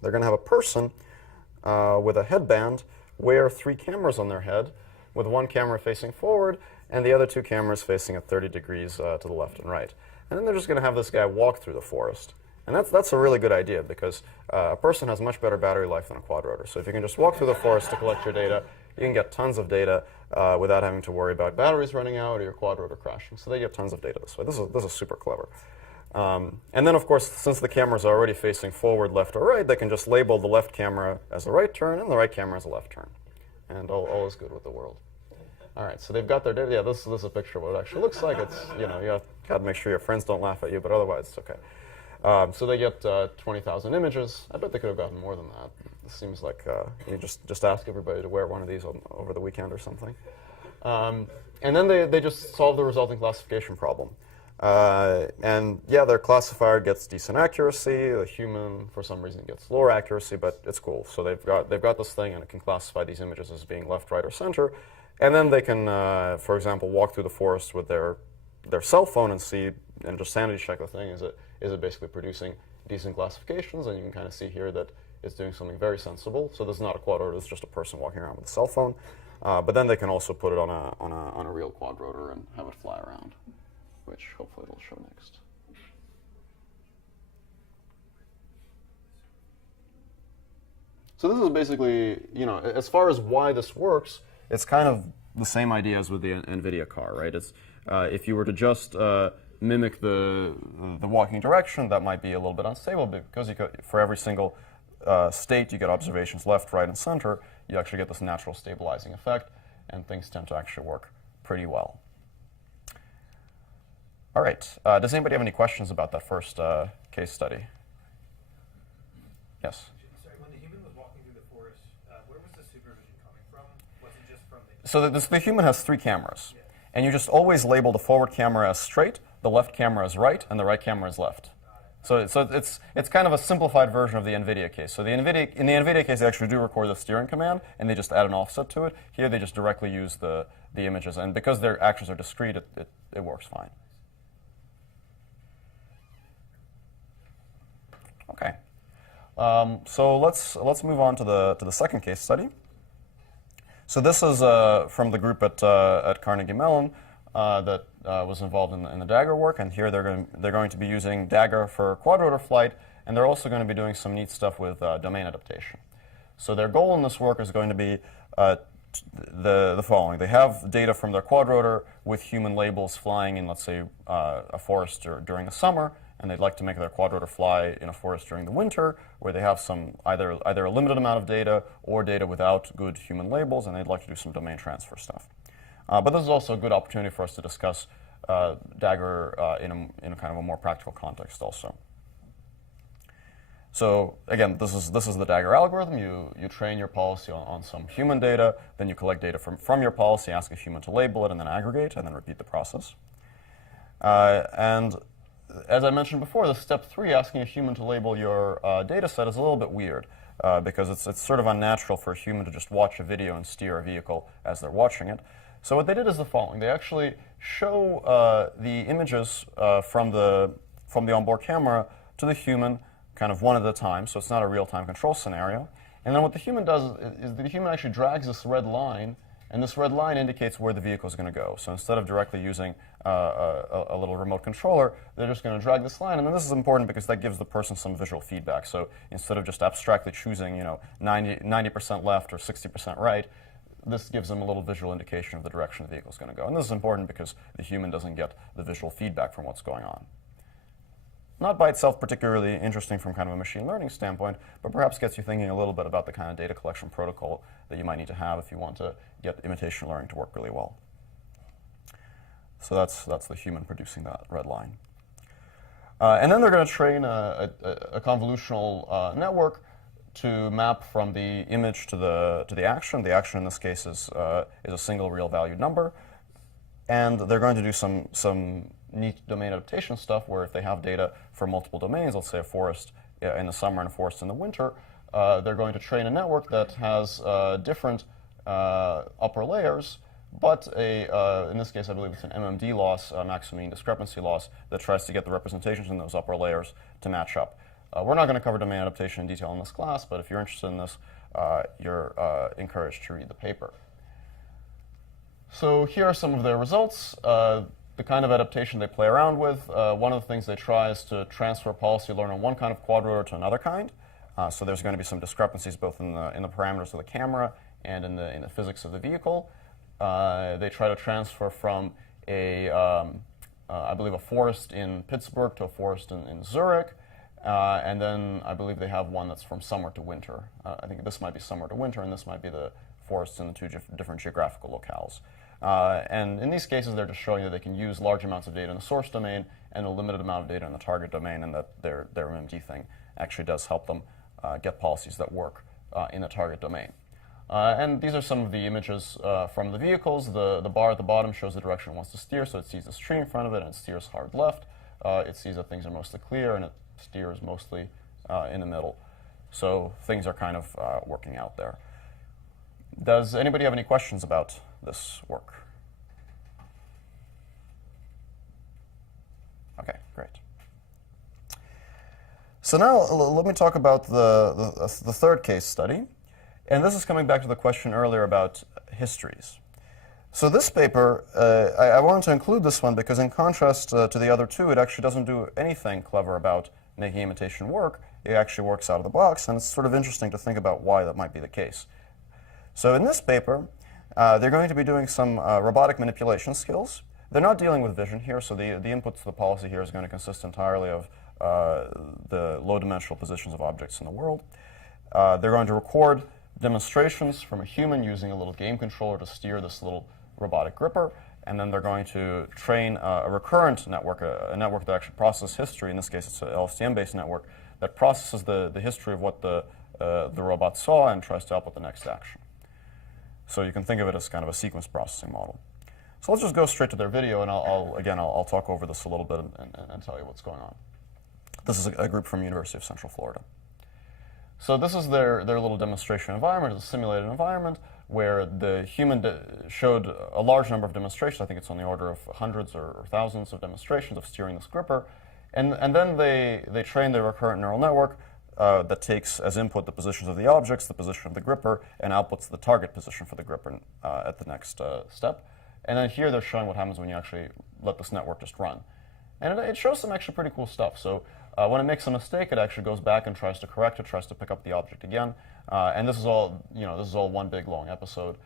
They're going to have a person with a headband wear 3 cameras on their head, with one camera facing forward and the other 2 cameras facing at 30 degrees to the left and right. And then they're just going to have this guy walk through the forest. And that's a really good idea, because a person has much better battery life than a quadrotor. So if you can just walk through the forest to collect your data, you can get tons of data without having to worry about batteries running out or your quadrotor crashing. So they get tons of data this way. This is super clever. And then, of course, since the cameras are already facing forward, left, or right, they can just label the left camera as a right turn and the right camera as a left turn. And all is good with the world. All right, so they've got their data. Yeah, this is a picture of what it actually looks like. It's, you have got to make sure your friends don't laugh at you, but otherwise it's okay. So they get 20,000 images. I bet they could have gotten more than that. It seems like you just ask everybody to wear one of these over the weekend or something. And then they just solve the resulting classification problem. And yeah, their classifier gets decent accuracy. The human, for some reason, gets lower accuracy, but it's cool. So they've got this thing, and it can classify these images as being left, right, or center. And then they can, for example, walk through the forest with their cell phone and see, and just sanity check the thing. Is it basically producing decent classifications? And you can kind of see here that it's doing something very sensible. So this is not a quadrotor; it's just a person walking around with a cell phone. But then they can also put it on a real quadrotor and have it fly around, which hopefully it'll show next. So this is basically, as far as why this works, it's kind of the same idea as with the NVIDIA car, right? It's if you were to just mimic the walking direction, that might be a little bit unstable, because for every single state you get observations left, right, and center. You actually get this natural stabilizing effect, and things tend to actually work pretty well. All right. Does anybody have any questions about that first case study? Yes? Sorry, when the human was walking through the forest, where was the supervision coming from? Was it just from the... So the human has 3 cameras. Yeah. And you just always label the forward camera as straight, the left camera as right, and the right camera as left. So it's kind of a simplified version of the NVIDIA case. So in the NVIDIA case, they actually do record the steering command, and they just add an offset to it. Here, they just directly use the images, and because their actions are discrete, it works fine. Okay. So let's move on to the second case study. So this is from the group at Carnegie Mellon that was involved in the Dagger work, and here they're going to be using Dagger for quadrotor flight, and they're also going to be doing some neat stuff with domain adaptation. So their goal in this work is going to be the following. They have data from their quadrotor with human labels flying in, let's say, a forest during the summer, and they'd like to make their quadrotor fly in a forest during the winter, where they have some either a limited amount of data or data without good human labels, and they'd like to do some domain transfer stuff. But this is also a good opportunity for us to discuss Dagger in a kind of a more practical context also. So again, this is the Dagger algorithm. You train your policy on some human data, then you collect data from your policy, ask a human to label it, and then aggregate, and then repeat the process. And as I mentioned before, the step 3, asking a human to label your data set, is a little bit weird because it's sort of unnatural for a human to just watch a video and steer a vehicle as they're watching it. So what they did is the following. They actually show the images from the onboard camera to the human kind of one at a time, so it's not a real-time control scenario. And then what the human does is the human actually drags this red line, and this red line indicates where the vehicle is going to go. So instead of directly using a little remote controller, they're just going to drag this line. And then this is important because that gives the person some visual feedback. So instead of just abstractly choosing 90% left or 60% right, this gives them a little visual indication of the direction the vehicle is going to go. And this is important because the human doesn't get the visual feedback from what's going on. Not by itself particularly interesting from kind of a machine learning standpoint, but perhaps gets you thinking a little bit about the kind of data collection protocol that you might need to have if you want to get imitation learning to work really well. So that's the human producing that red line. And then they're going to train a convolutional network to map from the image to the action. The action in this case is a single real valued number. And they're going to do some neat domain adaptation stuff where if they have data for multiple domains, let's say a forest in the summer and a forest in the winter, they're going to train a network that has different upper layers, but in this case I believe it's an MMD loss, maximum mean discrepancy loss, that tries to get the representations in those upper layers to match up. We're not going to cover domain adaptation in detail in this class, but if you're interested in this, you're encouraged to read the paper. So here are some of their results. The kind of adaptation they play around with. One of the things they try is to transfer policy learn on one kind of quadrotor to another kind. So there's going to be some discrepancies both in the parameters of the camera and in the physics of the vehicle. They try to transfer from I believe a forest in Pittsburgh to a forest in Zurich. And then I believe they have one that's from summer to winter. I think this might be summer to winter, and this might be the forests in the two different geographical locales. And in these cases, they're just showing that they can use large amounts of data in the source domain and a limited amount of data in the target domain, and that their MMD thing actually does help them get policies that work in the target domain. And these are some of the images from the vehicles. The bar at the bottom shows the direction it wants to steer, so it sees this tree in front of it, and it steers hard left. It sees that things are mostly clear, and it steers mostly in the middle. So things are kind of working out there. Does anybody have any questions about this work? Okay, great. So now let me talk about the third case study. And this is coming back to the question earlier about histories. So this paper, I wanted to include this one because in contrast to the other two, it actually doesn't do anything clever about making imitation work. It actually works out of the box, and it's sort of interesting to think about why that might be the case. So in this paper, they're going to be doing some robotic manipulation skills. They're not dealing with vision here, so the input to the policy here is going to consist entirely of the low-dimensional positions of objects in the world. They're going to record demonstrations from a human using a little game controller to steer this little robotic gripper, and then they're going to train a recurrent network, a network that actually processes history. In this case, it's an LSTM-based network that processes the history of what the robot saw and tries to output the next action. So you can think of it as kind of a sequence processing model. So let's just go straight to their video, and I'll talk over this a little bit and tell you what's going on. This is a group from University of Central Florida. So this is their little demonstration environment. It's a simulated environment where the human showed a large number of demonstrations. I think it's on the order of hundreds or thousands of demonstrations of steering this gripper. And then they train their recurrent neural network that takes as input the positions of the objects, the position of the gripper, and outputs the target position for the gripper at the next step. And then here they're showing what happens when you actually let this network just run. And it shows some actually pretty cool stuff. So when it makes a mistake, it actually goes back and tries to correct it, tries to pick up the object again. And this is all, this is all one big long episode.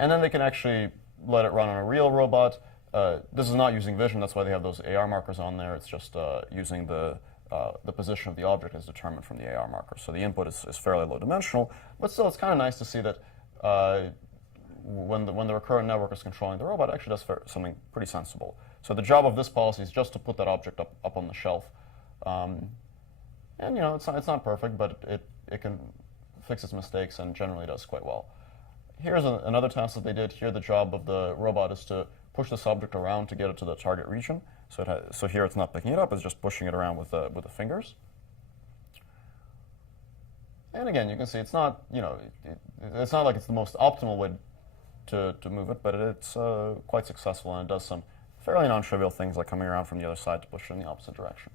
And then they can actually let it run on a real robot. This is not using vision. That's why they have those AR markers on there. It's just using the position of the object is determined from the AR marker. So the input is fairly low dimensional, but still it's kind of nice to see that when the recurrent network is controlling the robot, it actually does something pretty sensible. So the job of this policy is just to put that object up on the shelf. And it's not perfect, but it can fix its mistakes and generally does quite well. Here's another task that they did. Here the job of the robot is to push this object around to get it to the target region. So here it's not picking it up, it's just pushing it around with the fingers. And again, you can see it's not, it's not like it's the most optimal way to move it, but it's quite successful, and it does some fairly non-trivial things like coming around from the other side to push it in the opposite direction.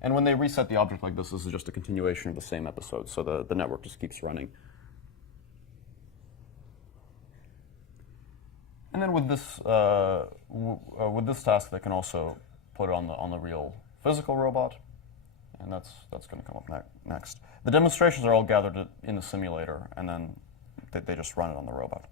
And when they reset the object like this is just a continuation of the same episode, so the network just keeps running. And then with this task, they can also put it on the real physical robot, and that's going to come up next. The demonstrations are all gathered in the simulator, and then they just run it on the robot.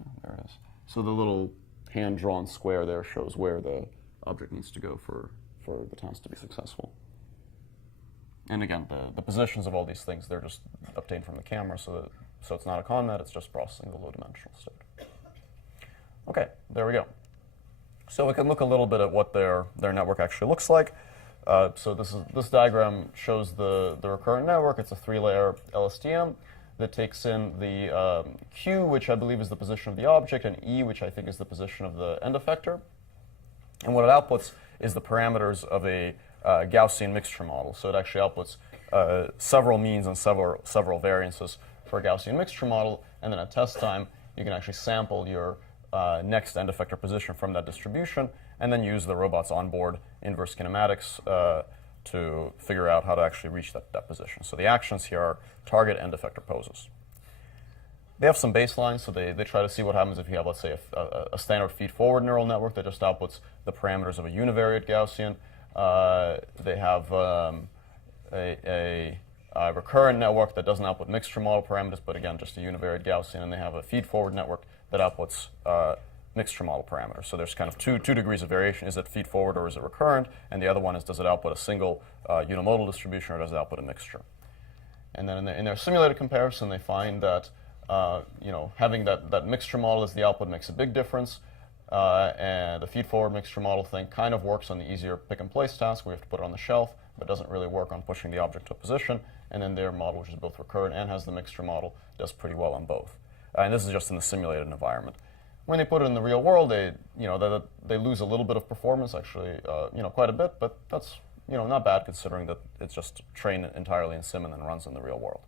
Oh, there it is. So the little hand-drawn square there shows where the object needs to go for the task to be successful. And again, the positions of all these things, they're just obtained from the camera, so it's not a connet, it's just processing the low-dimensional state. Okay, there we go. So we can look a little bit at what their network actually looks like. So this diagram shows the recurrent network. It's a 3-layer LSTM that takes in the Q, which I believe is the position of the object, and E, which I think is the position of the end effector. And what it outputs is the parameters of a Gaussian mixture model. So it actually outputs several means and several variances for a Gaussian mixture model, and then at test time, you can actually sample your next end effector position from that distribution, and then use the robot's onboard inverse kinematics to figure out how to actually reach that position. So the actions here are target end effector poses. They have some baselines, so they try to see what happens if you have, let's say, a standard feed-forward neural network that just outputs the parameters of a univariate Gaussian. They have a recurrent network that doesn't output mixture model parameters, but again, just a univariate Gaussian. And they have a feed-forward network that outputs mixture model parameters. So there's kind of two degrees of variation. Is it feed-forward or is it recurrent? And the other one is, does it output a single unimodal distribution or does it output a mixture? And then in their simulated comparison, they find that having that mixture model as the output makes a big difference. And the feed-forward mixture model thing kind of works on the easier pick-and-place task where you have to put it on the shelf, but doesn't really work on pushing the object to a position. And then their model, which is both recurrent and has the mixture model, does pretty well on both. And this is just in the simulated environment. When they put it in the real world, they lose a little bit of performance, actually, quite a bit, but that's not bad considering that it's just trained entirely in sim and then runs in the real world.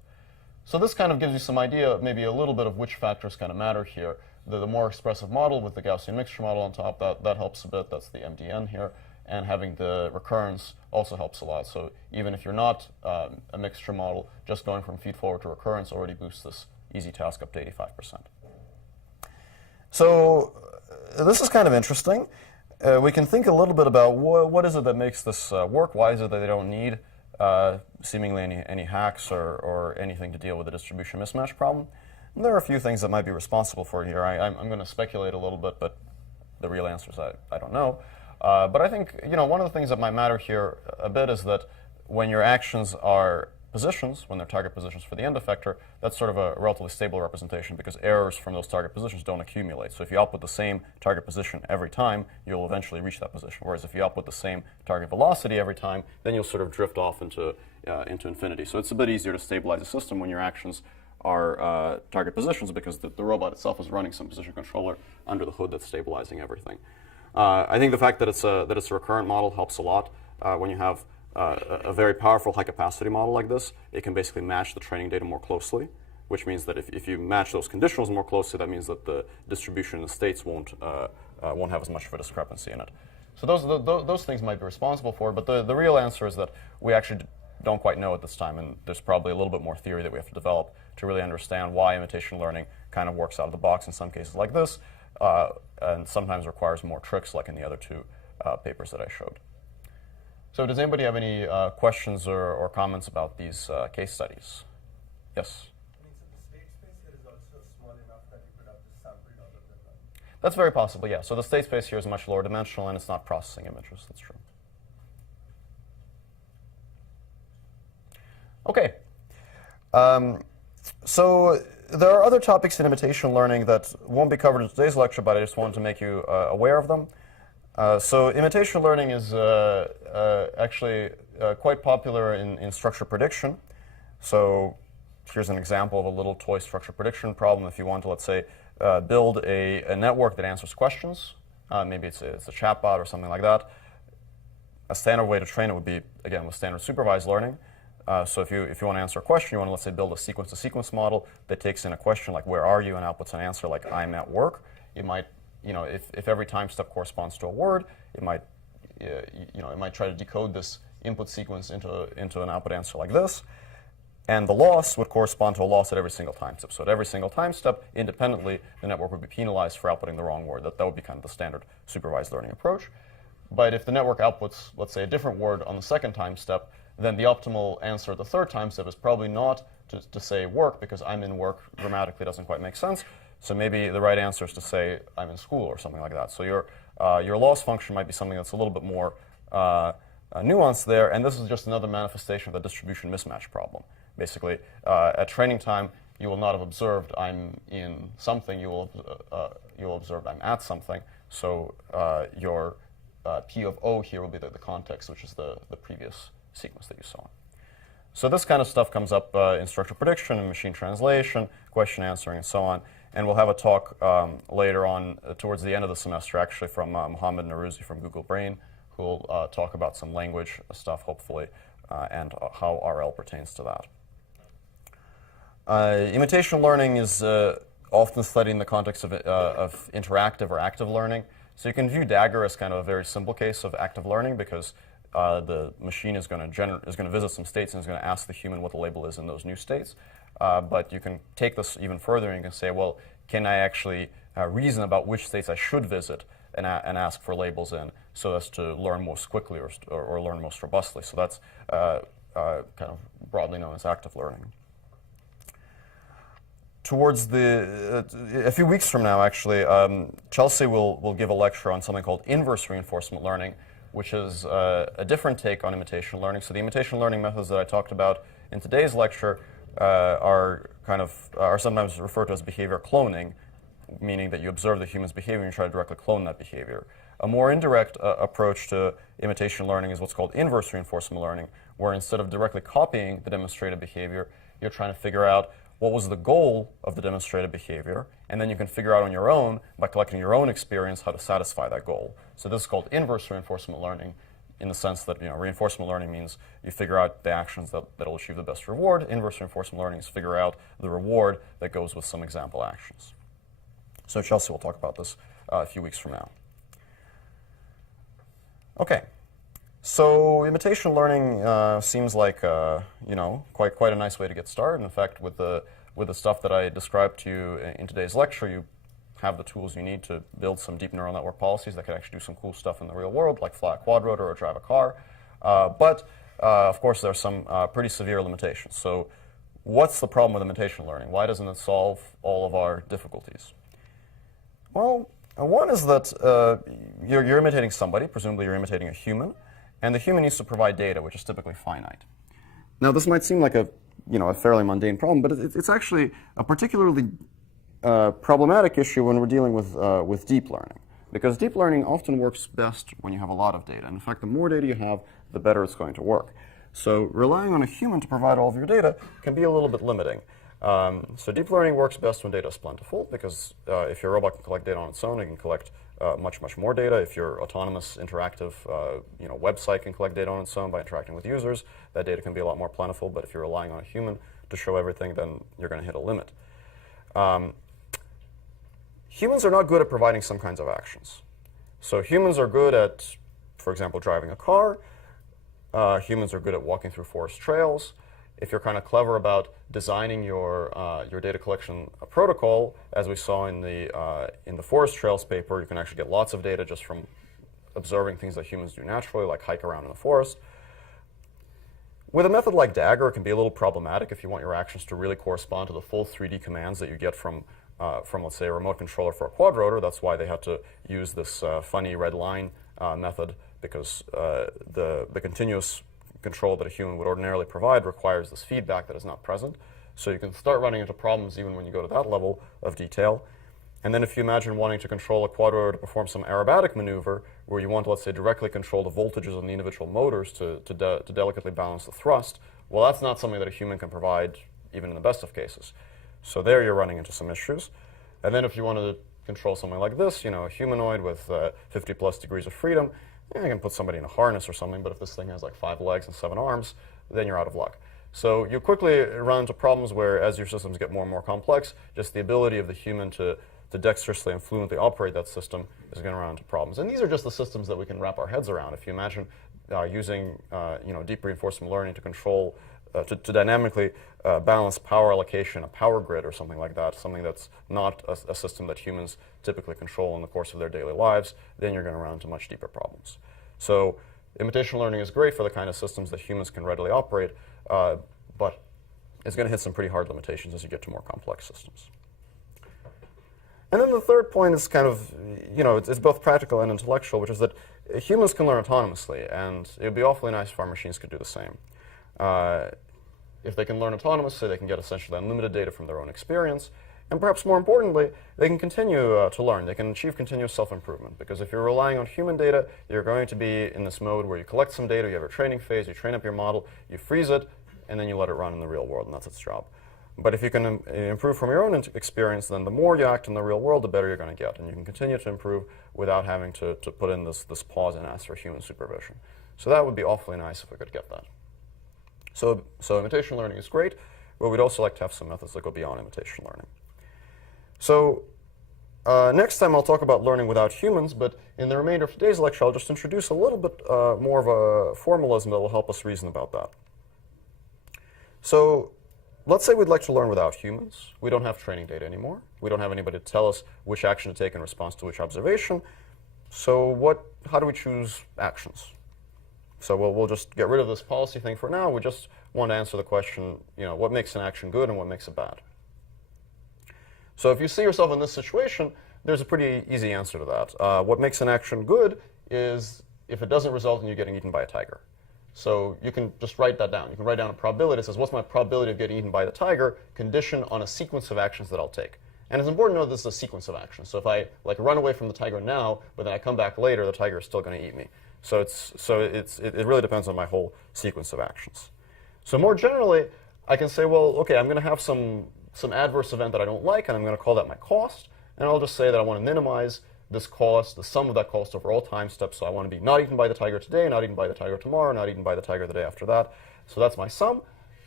So this kind of gives you some idea, maybe a little bit of which factors kind of matter here. The more expressive model with the Gaussian mixture model on top, that helps a bit. That's the MDN here. And having the recurrence also helps a lot. So even if you're not a mixture model, just going from feed-forward to recurrence already boosts this easy task up to 85%. So this is kind of interesting. We can think a little bit about what is it that makes this work? Why is it that they don't need seemingly any hacks or anything to deal with the distribution mismatch problem? And there are a few things that might be responsible for it here. I'm going to speculate a little bit, but the real answers I don't know. But I think one of the things that might matter here a bit is that when your actions are positions, when they're target positions for the end effector, that's sort of a relatively stable representation because errors from those target positions don't accumulate. So if you output the same target position every time, you'll eventually reach that position. Whereas if you output the same target velocity every time, then you'll sort of drift off into infinity. So it's a bit easier to stabilize a system when your actions are target positions because the robot itself is running some position controller under the hood that's stabilizing everything. I think the fact that it's a recurrent model helps a lot. When you have a very powerful high-capacity model like this, it can basically match the training data more closely, which means that if you match those conditionals more closely, that means that the distribution in the states won't have as much of a discrepancy in it. So those things might be responsible for it, but the real answer is that we actually don't quite know at this time, and there's probably a little bit more theory that we have to develop to really understand why imitation learning kind of works out of the box in some cases like this, and sometimes requires more tricks like in the other two papers that I showed. So does anybody have any questions or comments about these case studies? Yes? I mean, so the state space here is also small enough that you could have just sampled out of them. That's very possible, yeah. So the state space here is much lower dimensional and it's not processing images, that's true. Okay. So there are other topics in imitation learning that won't be covered in today's lecture, but I just wanted to make you aware of them. So imitation learning is actually quite popular in structure prediction. So here's an example of a little toy structure prediction problem. If you want to, let's say, build a network that answers questions, maybe it's a chatbot or something like that, a standard way to train it would be, again, with standard supervised learning. So if you want to answer a question, you want to, let's say, build a sequence-to-sequence model that takes in a question like, where are you, and outputs an answer like, I'm at work. It might, if every time step corresponds to a word, it might, it might try to decode this input sequence into an output answer like this. And the loss would correspond to a loss at every single time step. So at every single time step, independently, the network would be penalized for outputting the wrong word. That would be kind of the standard supervised learning approach. But if the network outputs, let's say, a different word on the second time step, then the optimal answer at the third time step is probably not to say work, because I'm in work grammatically doesn't quite make sense. So maybe the right answer is to say I'm in school or something like that. So your loss function might be something that's a little bit more nuanced there. And this is just another manifestation of the distribution mismatch problem. Basically, at training time, you will not have observed I'm in something. You will observe I'm at something. So your P of O here will be the context, which is the previous sequence that you saw. So this kind of stuff comes up in structure prediction and machine translation, question answering, and so on. And we'll have a talk later on towards the end of the semester, actually, from Mohammed Narouzi from Google Brain, who will talk about some language stuff, hopefully, and how RL pertains to that. Imitation learning is often studied in the context of interactive or active learning. So you can view Dagger as kind of a very simple case of active learning, because the machine is going to visit some states and is going to ask the human what the label is in those new states. But you can take this even further and you can say, well, can I actually reason about which states I should visit and ask for labels in, so as to learn most quickly or learn most robustly. So that's kind of broadly known as active learning. Towards a few weeks from now, actually, Chelsea will give a lecture on something called inverse reinforcement learning, which is a different take on imitation learning. So the imitation learning methods that I talked about in today's lecture are sometimes referred to as behavior cloning, meaning that you observe the human's behavior and you try to directly clone that behavior. A more indirect approach to imitation learning is what's called inverse reinforcement learning, where instead of directly copying the demonstrated behavior, you're trying to figure out what was the goal of the demonstrated behavior, and then you can figure out on your own, by collecting your own experience, how to satisfy that goal. So this is called inverse reinforcement learning, in the sense that reinforcement learning means you figure out the actions that will achieve the best reward. Inverse reinforcement learning is figure out the reward that goes with some example actions. So Chelsea will talk about this a few weeks from now. Okay. So imitation learning seems like quite a nice way to get started. In fact, with the stuff that I described to you in today's lecture, you have the tools you need to build some deep neural network policies that can actually do some cool stuff in the real world, like fly a quadrotor or drive a car. But of course, there are some pretty severe limitations. So what's the problem with imitation learning? Why doesn't it solve all of our difficulties? Well, one is that you're imitating somebody. Presumably, you're imitating a human. And the human needs to provide data, which is typically finite. Now, this might seem like a fairly mundane problem, but it's actually a particularly problematic issue when we're dealing with deep learning, because deep learning often works best when you have a lot of data. And in fact, the more data you have, the better it's going to work. So relying on a human to provide all of your data can be a little bit limiting. So deep learning works best when data is plentiful, because if your robot can collect data on its own, it can collect much more data. If your autonomous, interactive website can collect data on its own by interacting with users, that data can be a lot more plentiful. But if you're relying on a human to show everything, then you're going to hit a limit. Humans are not good at providing some kinds of actions. So humans are good at, for example, driving a car. Humans are good at walking through forest trails. If you're kind of clever about designing your data collection protocol, as we saw in the forest trails paper, you can actually get lots of data just from observing things that humans do naturally, like hike around in the forest. With a method like Dagger, it can be a little problematic if you want your actions to really correspond to the full 3D commands that you get from let's say, a remote controller for a quadrotor. That's why they had to use this funny red line method, because the continuous control that a human would ordinarily provide requires this feedback that is not present. So you can start running into problems even when you go to that level of detail. And then if you imagine wanting to control a quadrotor to perform some aerobatic maneuver, where you want to, let's say, directly control the voltages on the individual motors to delicately balance the thrust, well, that's not something that a human can provide even in the best of cases. So there you're running into some issues. And then if you wanted to control something like this, a humanoid with 50 plus degrees of freedom, you can put somebody in a harness or something, but if this thing has like 5 legs and 7 arms, then you're out of luck. So you quickly run into problems where, as your systems get more and more complex, just the ability of the human to dexterously and fluently operate that system is going to run into problems. And these are just the systems that we can wrap our heads around. If you imagine using deep reinforcement learning to control, to dynamically balance power allocation, a power grid or something like that, something that's not a system that humans typically control in the course of their daily lives, then you're going to run into much deeper problems. So imitation learning is great for the kind of systems that humans can readily operate, but it's going to hit some pretty hard limitations as you get to more complex systems. And then the third point is kind of, it's both practical and intellectual, which is that humans can learn autonomously, and it would be awfully nice if our machines could do the same. If they can learn autonomously, they can get essentially unlimited data from their own experience, and perhaps more importantly, they can continue to learn. They can achieve continuous self-improvement, because if you're relying on human data, you're going to be in this mode where you collect some data, you have a training phase, you train up your model, you freeze it, and then you let it run in the real world, and that's its job. But if you can improve from your own experience, then the more you act in the real world, the better you're going to get. And you can continue to improve without having to put in this pause and ask for human supervision. So that would be awfully nice if we could get that. So imitation learning is great, but we'd also like to have some methods that go beyond imitation learning. So next time I'll talk about learning without humans, but in the remainder of today's lecture, I'll just introduce a little bit more of a formalism that will help us reason about that. So let's say we'd like to learn without humans. We don't have training data anymore. We don't have anybody to tell us which action to take in response to which observation. So how do we choose actions? So we'll just get rid of this policy thing for now. We just want to answer the question, what makes an action good and what makes it bad? So if you see yourself in this situation, there's a pretty easy answer to that. What makes an action good is if it doesn't result in you getting eaten by a tiger. So you can just write that down. You can write down a probability that says, what's my probability of getting eaten by the tiger, conditioned on a sequence of actions that I'll take. And it's important to know this is a sequence of actions. So if I run away from the tiger now, but then I come back later, the tiger is still going to eat me. So it really depends on my whole sequence of actions. So more generally, I can say, well, okay, I'm going to have some adverse event that I don't like, and I'm going to call that my cost. And I'll just say that I want to minimize this cost, the sum of that cost over all time steps. So I want to be not eaten by the tiger today, not eaten by the tiger tomorrow, not eaten by the tiger the day after that. So that's my sum.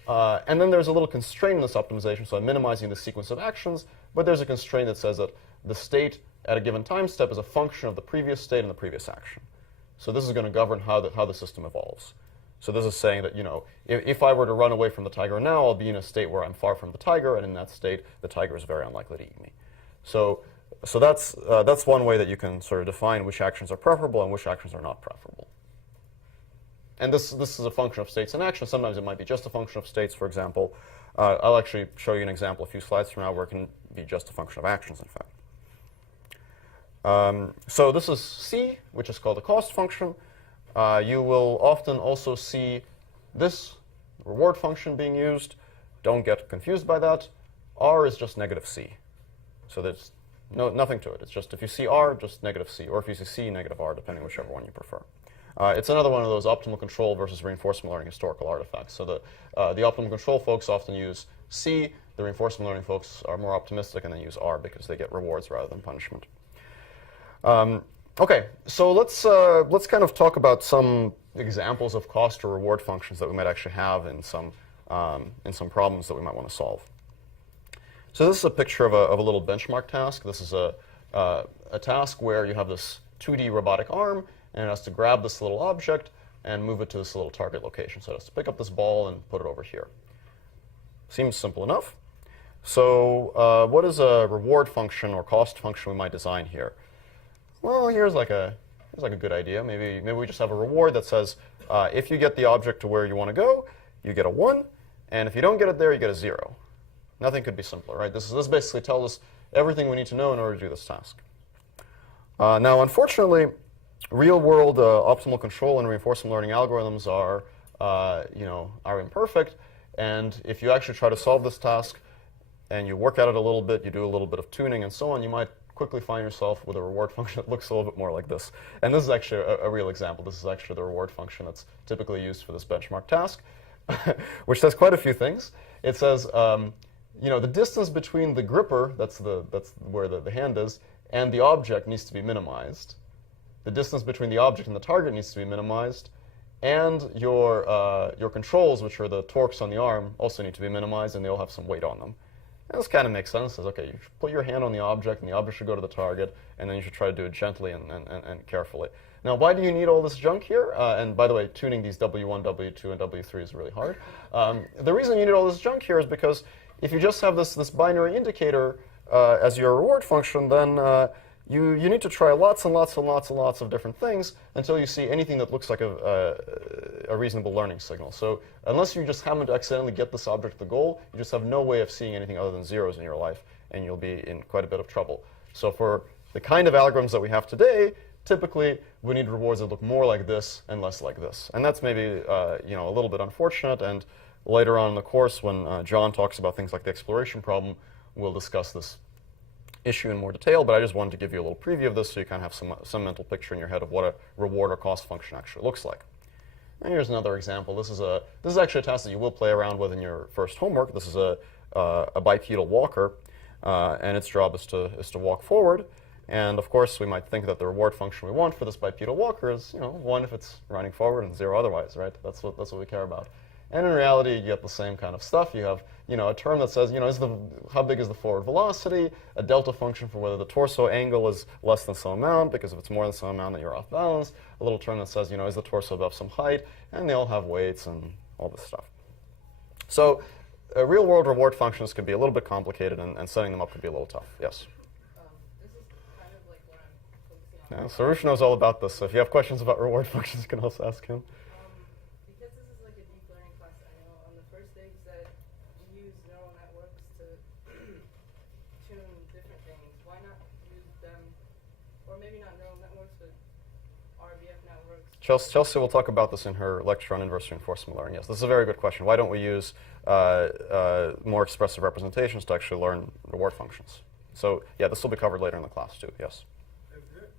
And then there's a little constraint in this optimization. So I'm minimizing the sequence of actions, but there's a constraint that says that the state at a given time step is a function of the previous state and the previous action. So this is going to govern how the system evolves. So this is saying that, if I were to run away from the tiger now, I'll be in a state where I'm far from the tiger, and in that state, the tiger is very unlikely to eat me. So that's one way that you can sort of define which actions are preferable and which actions are not preferable. And this is a function of states and actions. Sometimes it might be just a function of states, for example. I'll actually show you an example a few slides from now where it can be just a function of actions, in fact. So this is C, which is called the cost function. You will often also see this reward function being used. Don't get confused by that. R is just negative C. So there's nothing to it. It's just if you see R, just negative C, or if you see C, negative R, depending whichever one you prefer. It's another one of those optimal control versus reinforcement learning historical artifacts. So the optimal control folks often use C. The reinforcement learning folks are more optimistic and then use R because they get rewards rather than punishment. Okay, so let's kind of talk about some examples of cost or reward functions that we might actually have in some problems that we might want to solve. So this is a picture of a little benchmark task. This is a task where you have this 2D robotic arm, and it has to grab this little object and move it to this little target location. So it has to pick up this ball and put it over here. Seems simple enough. So what is a reward function or cost function we might design here? Well, here's like a good idea. Maybe we just have a reward that says if you get the object to where you want to go, you get a 1, and if you don't get it there, you get a 0. Nothing could be simpler, right? This basically tells us everything we need to know in order to do this task. Now, unfortunately, real-world optimal control and reinforcement learning algorithms are imperfect. And if you actually try to solve this task and you work at it a little bit, you do a little bit of tuning and so on, you might quickly find yourself with a reward function that looks a little bit more like this. And this is actually a real example. This is actually the reward function that's typically used for this benchmark task, which says quite a few things. It says, the distance between the gripper, that's where the hand is, and the object needs to be minimized. The distance between the object and the target needs to be minimized. And your controls, which are the torques on the arm, also need to be minimized, and they all have some weight on them. And this kind of makes sense. It says, okay, you should put your hand on the object, and the object should go to the target, and then you should try to do it gently and carefully. Now, why do you need all this junk here? And by the way, tuning these W1, W2, and W3 is really hard. The reason you need all this junk here is because if you just have this binary indicator as your reward function, then you need to try lots and lots and lots and lots of different things until you see anything that looks like a reasonable learning signal. So unless you just happen to accidentally get this object to the goal, you just have no way of seeing anything other than zeros in your life, and you'll be in quite a bit of trouble. So for the kind of algorithms that we have today, typically we need rewards that look more like this and less like this. And that's maybe a little bit unfortunate. And later on in the course, when John talks about things like the exploration problem, we'll discuss this issue in more detail, but I just wanted to give you a little preview of this so you kind of have some mental picture in your head of what a reward or cost function actually looks like. And here's another example. This is actually a task that you will play around with in your first homework. This is a bipedal walker, and its job is to walk forward. And of course, we might think that the reward function we want for this bipedal walker is 1 if it's running forward and 0 otherwise, right? That's what we care about. And in reality, you get the same kind of stuff. You have, a term that says, how big is the forward velocity, a delta function for whether the torso angle is less than some amount, because if it's more than some amount, then you're off balance. A little term that says, is the torso above some height, and they all have weights and all this stuff. So real-world reward functions can be a little bit complicated, and setting them up can be a little tough. Yes? This is kind of like what I'm focusing on. Yeah, so Rush knows all about this. So if you have questions about reward functions, you can also ask him. Because this is like a deep learning class, I know on the first day you said you use neural networks to tune different things. Why not use them, or maybe not neural networks, but RBF networks? Chelsea will talk about this in her lecture on inverse reinforcement learning. Yes, this is a very good question. Why don't we use more expressive representations to actually learn reward functions? So yeah, this will be covered later in the class too. Yes. Is there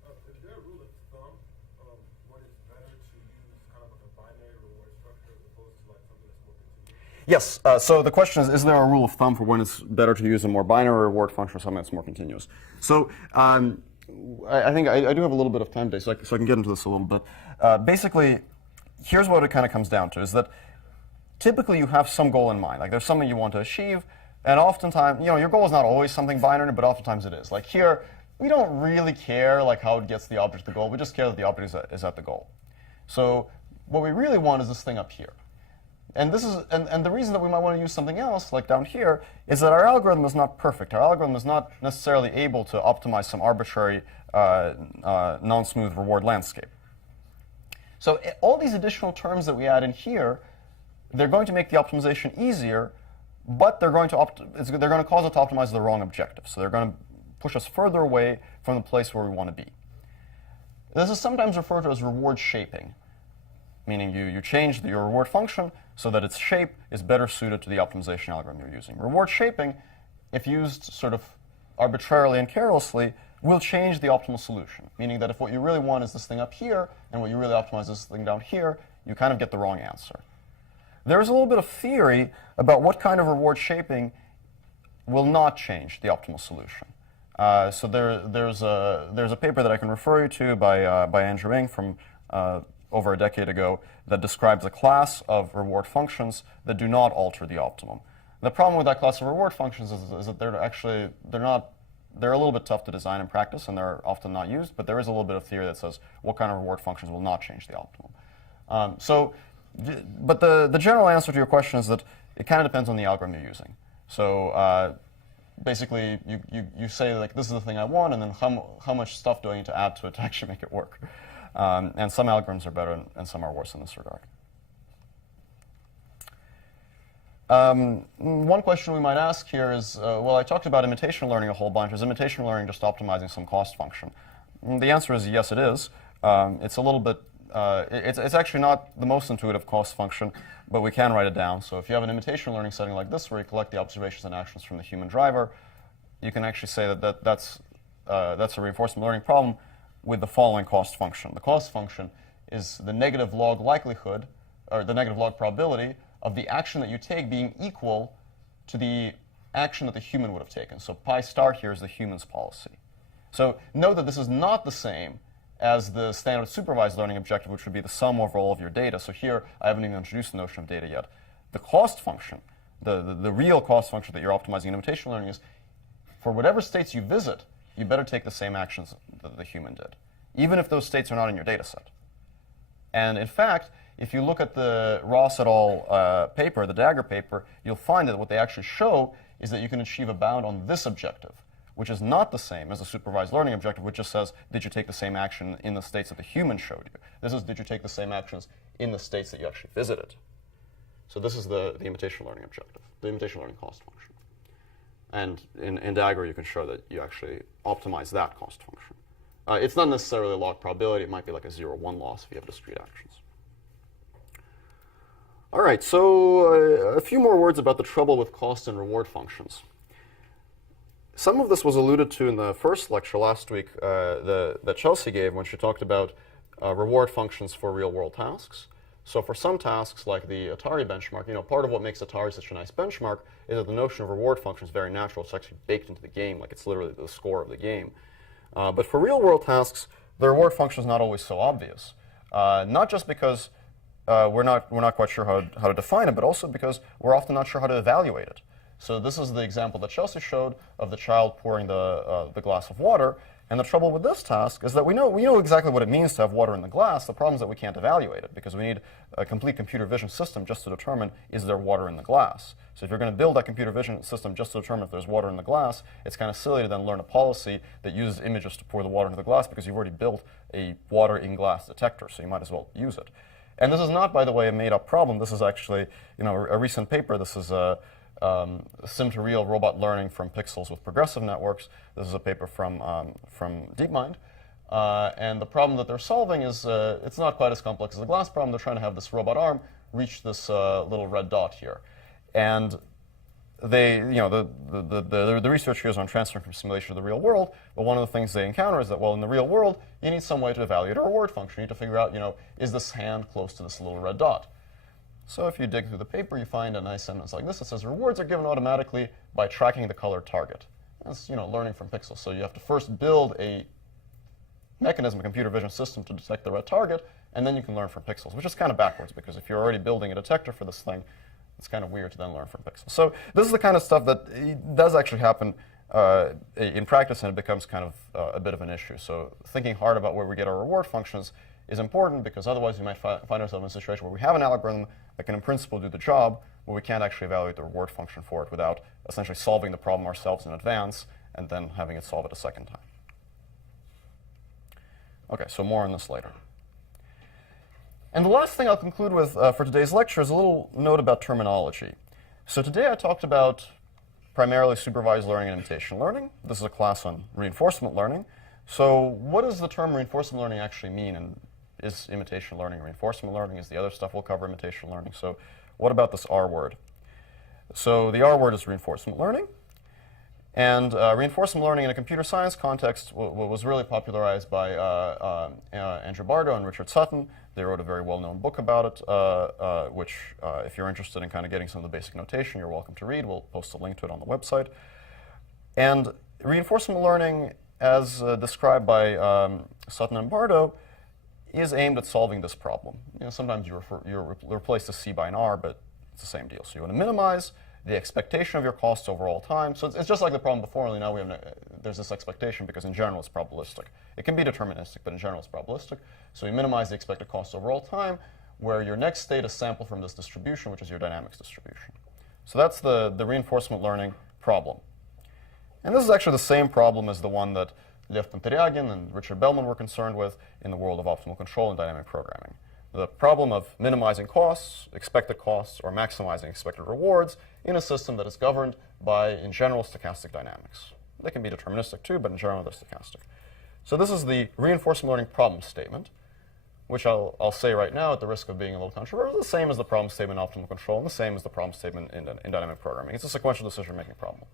a rule of thumb of when it's better to use kind of like a binary reward structure as opposed to like something that's more continuous? Yes. So the question is there a rule of thumb for when it's better to use a more binary reward function or something that's more continuous? So I think I do have a little bit of time today, so I can get into this a little bit. Basically, here's what it kind of comes down to: is that typically you have some goal in mind, like there's something you want to achieve, and oftentimes, your goal is not always something binary, but oftentimes it is. Like here, we don't really care like how it gets the object to the goal. We just care that the object is at the goal. So what we really want is this thing up here. And this is and the reason that we might want to use something else, like down here, is that our algorithm is not perfect. Our algorithm is not necessarily able to optimize some arbitrary non-smooth reward landscape. So all these additional terms that we add in here, they're going to make the optimization easier, but they're going to cause it to optimize the wrong objective. So they're going to push us further away from the place where we want to be. This is sometimes referred to as reward shaping. meaning you change your reward function so that its shape is better suited to the optimization algorithm you're using. Reward shaping, if used sort of arbitrarily and carelessly, will change the optimal solution, meaning that if what you really want is this thing up here, and what you really optimize is this thing down here, you kind of get the wrong answer. There is a little bit of theory about what kind of reward shaping will not change the optimal solution. So there's a paper that I can refer you to by Andrew Ng from over a decade ago that describes a class of reward functions that do not alter the optimum. The problem with that class of reward functions is that they're a little bit tough to design in practice, and they're often not used, but there is a little bit of theory that says what kind of reward functions will not change the optimum. But the general answer to your question is that it kind of depends on the algorithm you're using. So basically, you say, like, this is the thing I want, and then how much stuff do I need to add to it to actually make it work? And some algorithms are better, and some are worse in this regard. One question we might ask here is, well, I talked about imitation learning a whole bunch. Is imitation learning just optimizing some cost function? And the answer is yes, it is. It's a little bit, it's actually not the most intuitive cost function, but we can write it down. So if you have an imitation learning setting like this, where you collect the observations and actions from the human driver, you can actually say that's a reinforcement learning problem with the following cost function. The cost function is the negative log likelihood, or the negative log probability of the action that you take being equal to the action that the human would have taken. So pi star here is the human's policy. So note that this is not the same as the standard supervised learning objective, which would be the sum over all of your data. So here, I haven't even introduced the notion of data yet. The cost function, the real cost function that you're optimizing in imitation learning is, for whatever states you visit, you better take the same actions that the human did, even if those states are not in your data set. And in fact, if you look at the Ross et al. Paper, the Dagger paper, you'll find that what they actually show is that you can achieve a bound on this objective, which is not the same as the supervised learning objective, which just says, did you take the same action in the states that the human showed you? This is, did you take the same actions in the states that you actually visited? So this is the imitation learning objective, the imitation learning cost function. And in Dagger, you can show that you actually optimize that cost function. It's not necessarily a log probability. It might be like a 0-1 loss if you have discrete actions. All right, so a few more words about the trouble with cost and reward functions. Some of this was alluded to in the first lecture last week that Chelsea gave when she talked about reward functions for real-world tasks. So for some tasks, like the Atari benchmark, part of what makes Atari such a nice benchmark is that the notion of reward function is very natural. It's actually baked into the game, like it's literally the score of the game. But for real-world tasks, the reward function is not always so obvious. Not just because we're not quite sure how to define it, but also because we're often not sure how to evaluate it. So this is the example that Chelsea showed of the child pouring the glass of water. And the trouble with this task is that we know exactly what it means to have water in the glass. The problem is that we can't evaluate it because we need a complete computer vision system just to determine, is there water in the glass? So if you're going to build that computer vision system just to determine if there's water in the glass, it's kind of silly to then learn a policy that uses images to pour the water into the glass because you've already built a water in glass detector, so you might as well use it. And this is not, by the way, a made-up problem. This is actually a recent paper. This is sim-to-real robot learning from pixels with progressive networks. This is a paper from DeepMind. And the problem that they're solving is it's not quite as complex as the glass problem. They're trying to have this robot arm reach this little red dot here. And they, the research here is on transferring from simulation to the real world. But one of the things they encounter is that, well, in the real world, you need some way to evaluate a reward function. You need to figure out, is this hand close to this little red dot? So if you dig through the paper, you find a nice sentence like this. It says, rewards are given automatically by tracking the colored target. That's learning from pixels. So you have to first build a mechanism, a computer vision system to detect the red target, and then you can learn from pixels, which is kind of backwards, because if you're already building a detector for this thing, it's kind of weird to then learn from pixels. So this is the kind of stuff that does actually happen in practice, and it becomes kind of a bit of an issue. So thinking hard about where we get our reward functions is important, because otherwise we might find ourselves in a situation where we have an algorithm that can in principle do the job, but we can't actually evaluate the reward function for it without essentially solving the problem ourselves in advance and then having it solve it a second time. Okay, so more on this later. And the last thing I'll conclude with for today's lecture is a little note about terminology. So today I talked about primarily supervised learning and imitation learning. This is a class on reinforcement learning. So what does the term reinforcement learning actually mean is imitation learning. Reinforcement learning is the other stuff we'll cover imitation learning. So what about this R word? So the R word is reinforcement learning. And reinforcement learning in a computer science context was really popularized by Andrew Bardo and Richard Sutton. They wrote a very well-known book about it, which, if you're interested in kind of getting some of the basic notation, you're welcome to read. We'll post a link to it on the website. And reinforcement learning, as described by Sutton and Bardo, is aimed at solving this problem. Sometimes you replace the C by an R, but it's the same deal. So you want to minimize the expectation of your costs over all time. So it's just like the problem before, only now there's this expectation because in general it's probabilistic. It can be deterministic, but in general it's probabilistic. So you minimize the expected costs over all time, where your next state is sampled from this distribution, which is your dynamics distribution. So that's the reinforcement learning problem. And this is actually the same problem as the one that Lev Panteryagin and Richard Bellman were concerned with in the world of optimal control and dynamic programming. The problem of minimizing costs, expected costs, or maximizing expected rewards in a system that is governed by, in general, stochastic dynamics. They can be deterministic too, but in general they're stochastic. So this is the reinforcement learning problem statement, which I'll say right now at the risk of being a little controversial, the same as the problem statement in optimal control and the same as the problem statement in dynamic programming. It's a sequential decision-making problem.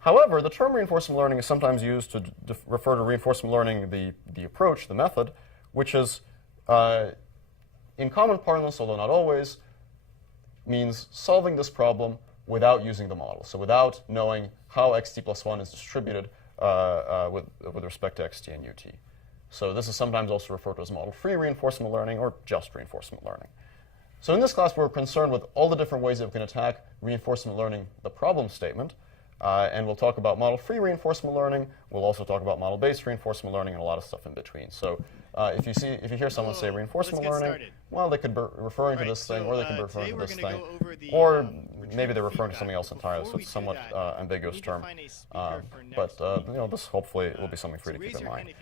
However, the term reinforcement learning is sometimes used to refer to reinforcement learning, the approach, the method, which is in common parlance, although not always, means solving this problem without using the model. So without knowing how xt plus 1 is distributed with respect to xt and ut. So this is sometimes also referred to as model-free reinforcement learning or just reinforcement learning. So in this class, we're concerned with all the different ways that we can attack reinforcement learning, the problem statement. And we'll talk about model-free reinforcement learning. We'll also talk about model-based reinforcement learning and a lot of stuff in between. So if you hear someone say reinforcement learning, well, they could be referring to this thing, or they could be referring to this thing, or maybe they're referring to something else entirely. So it's a somewhat ambiguous term. But this hopefully will be something for you to keep in mind.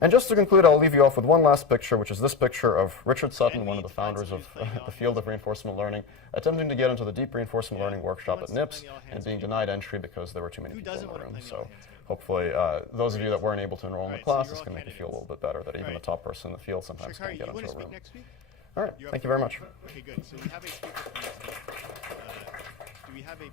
And just to conclude, I'll leave you off with one last picture, which is this picture of Richard Sutton, one of the founders of the field of reinforcement learning, attempting to get into the deep reinforcement learning workshop at NIPS and being denied entry because there were too many people in the room. So hopefully those of you that weren't able to enroll in the class, this can make you feel a little bit better that even the top person in the field sometimes can't get into a room. All right, thank you very much. Okay, good. So we have a speaker for next week. Do we have a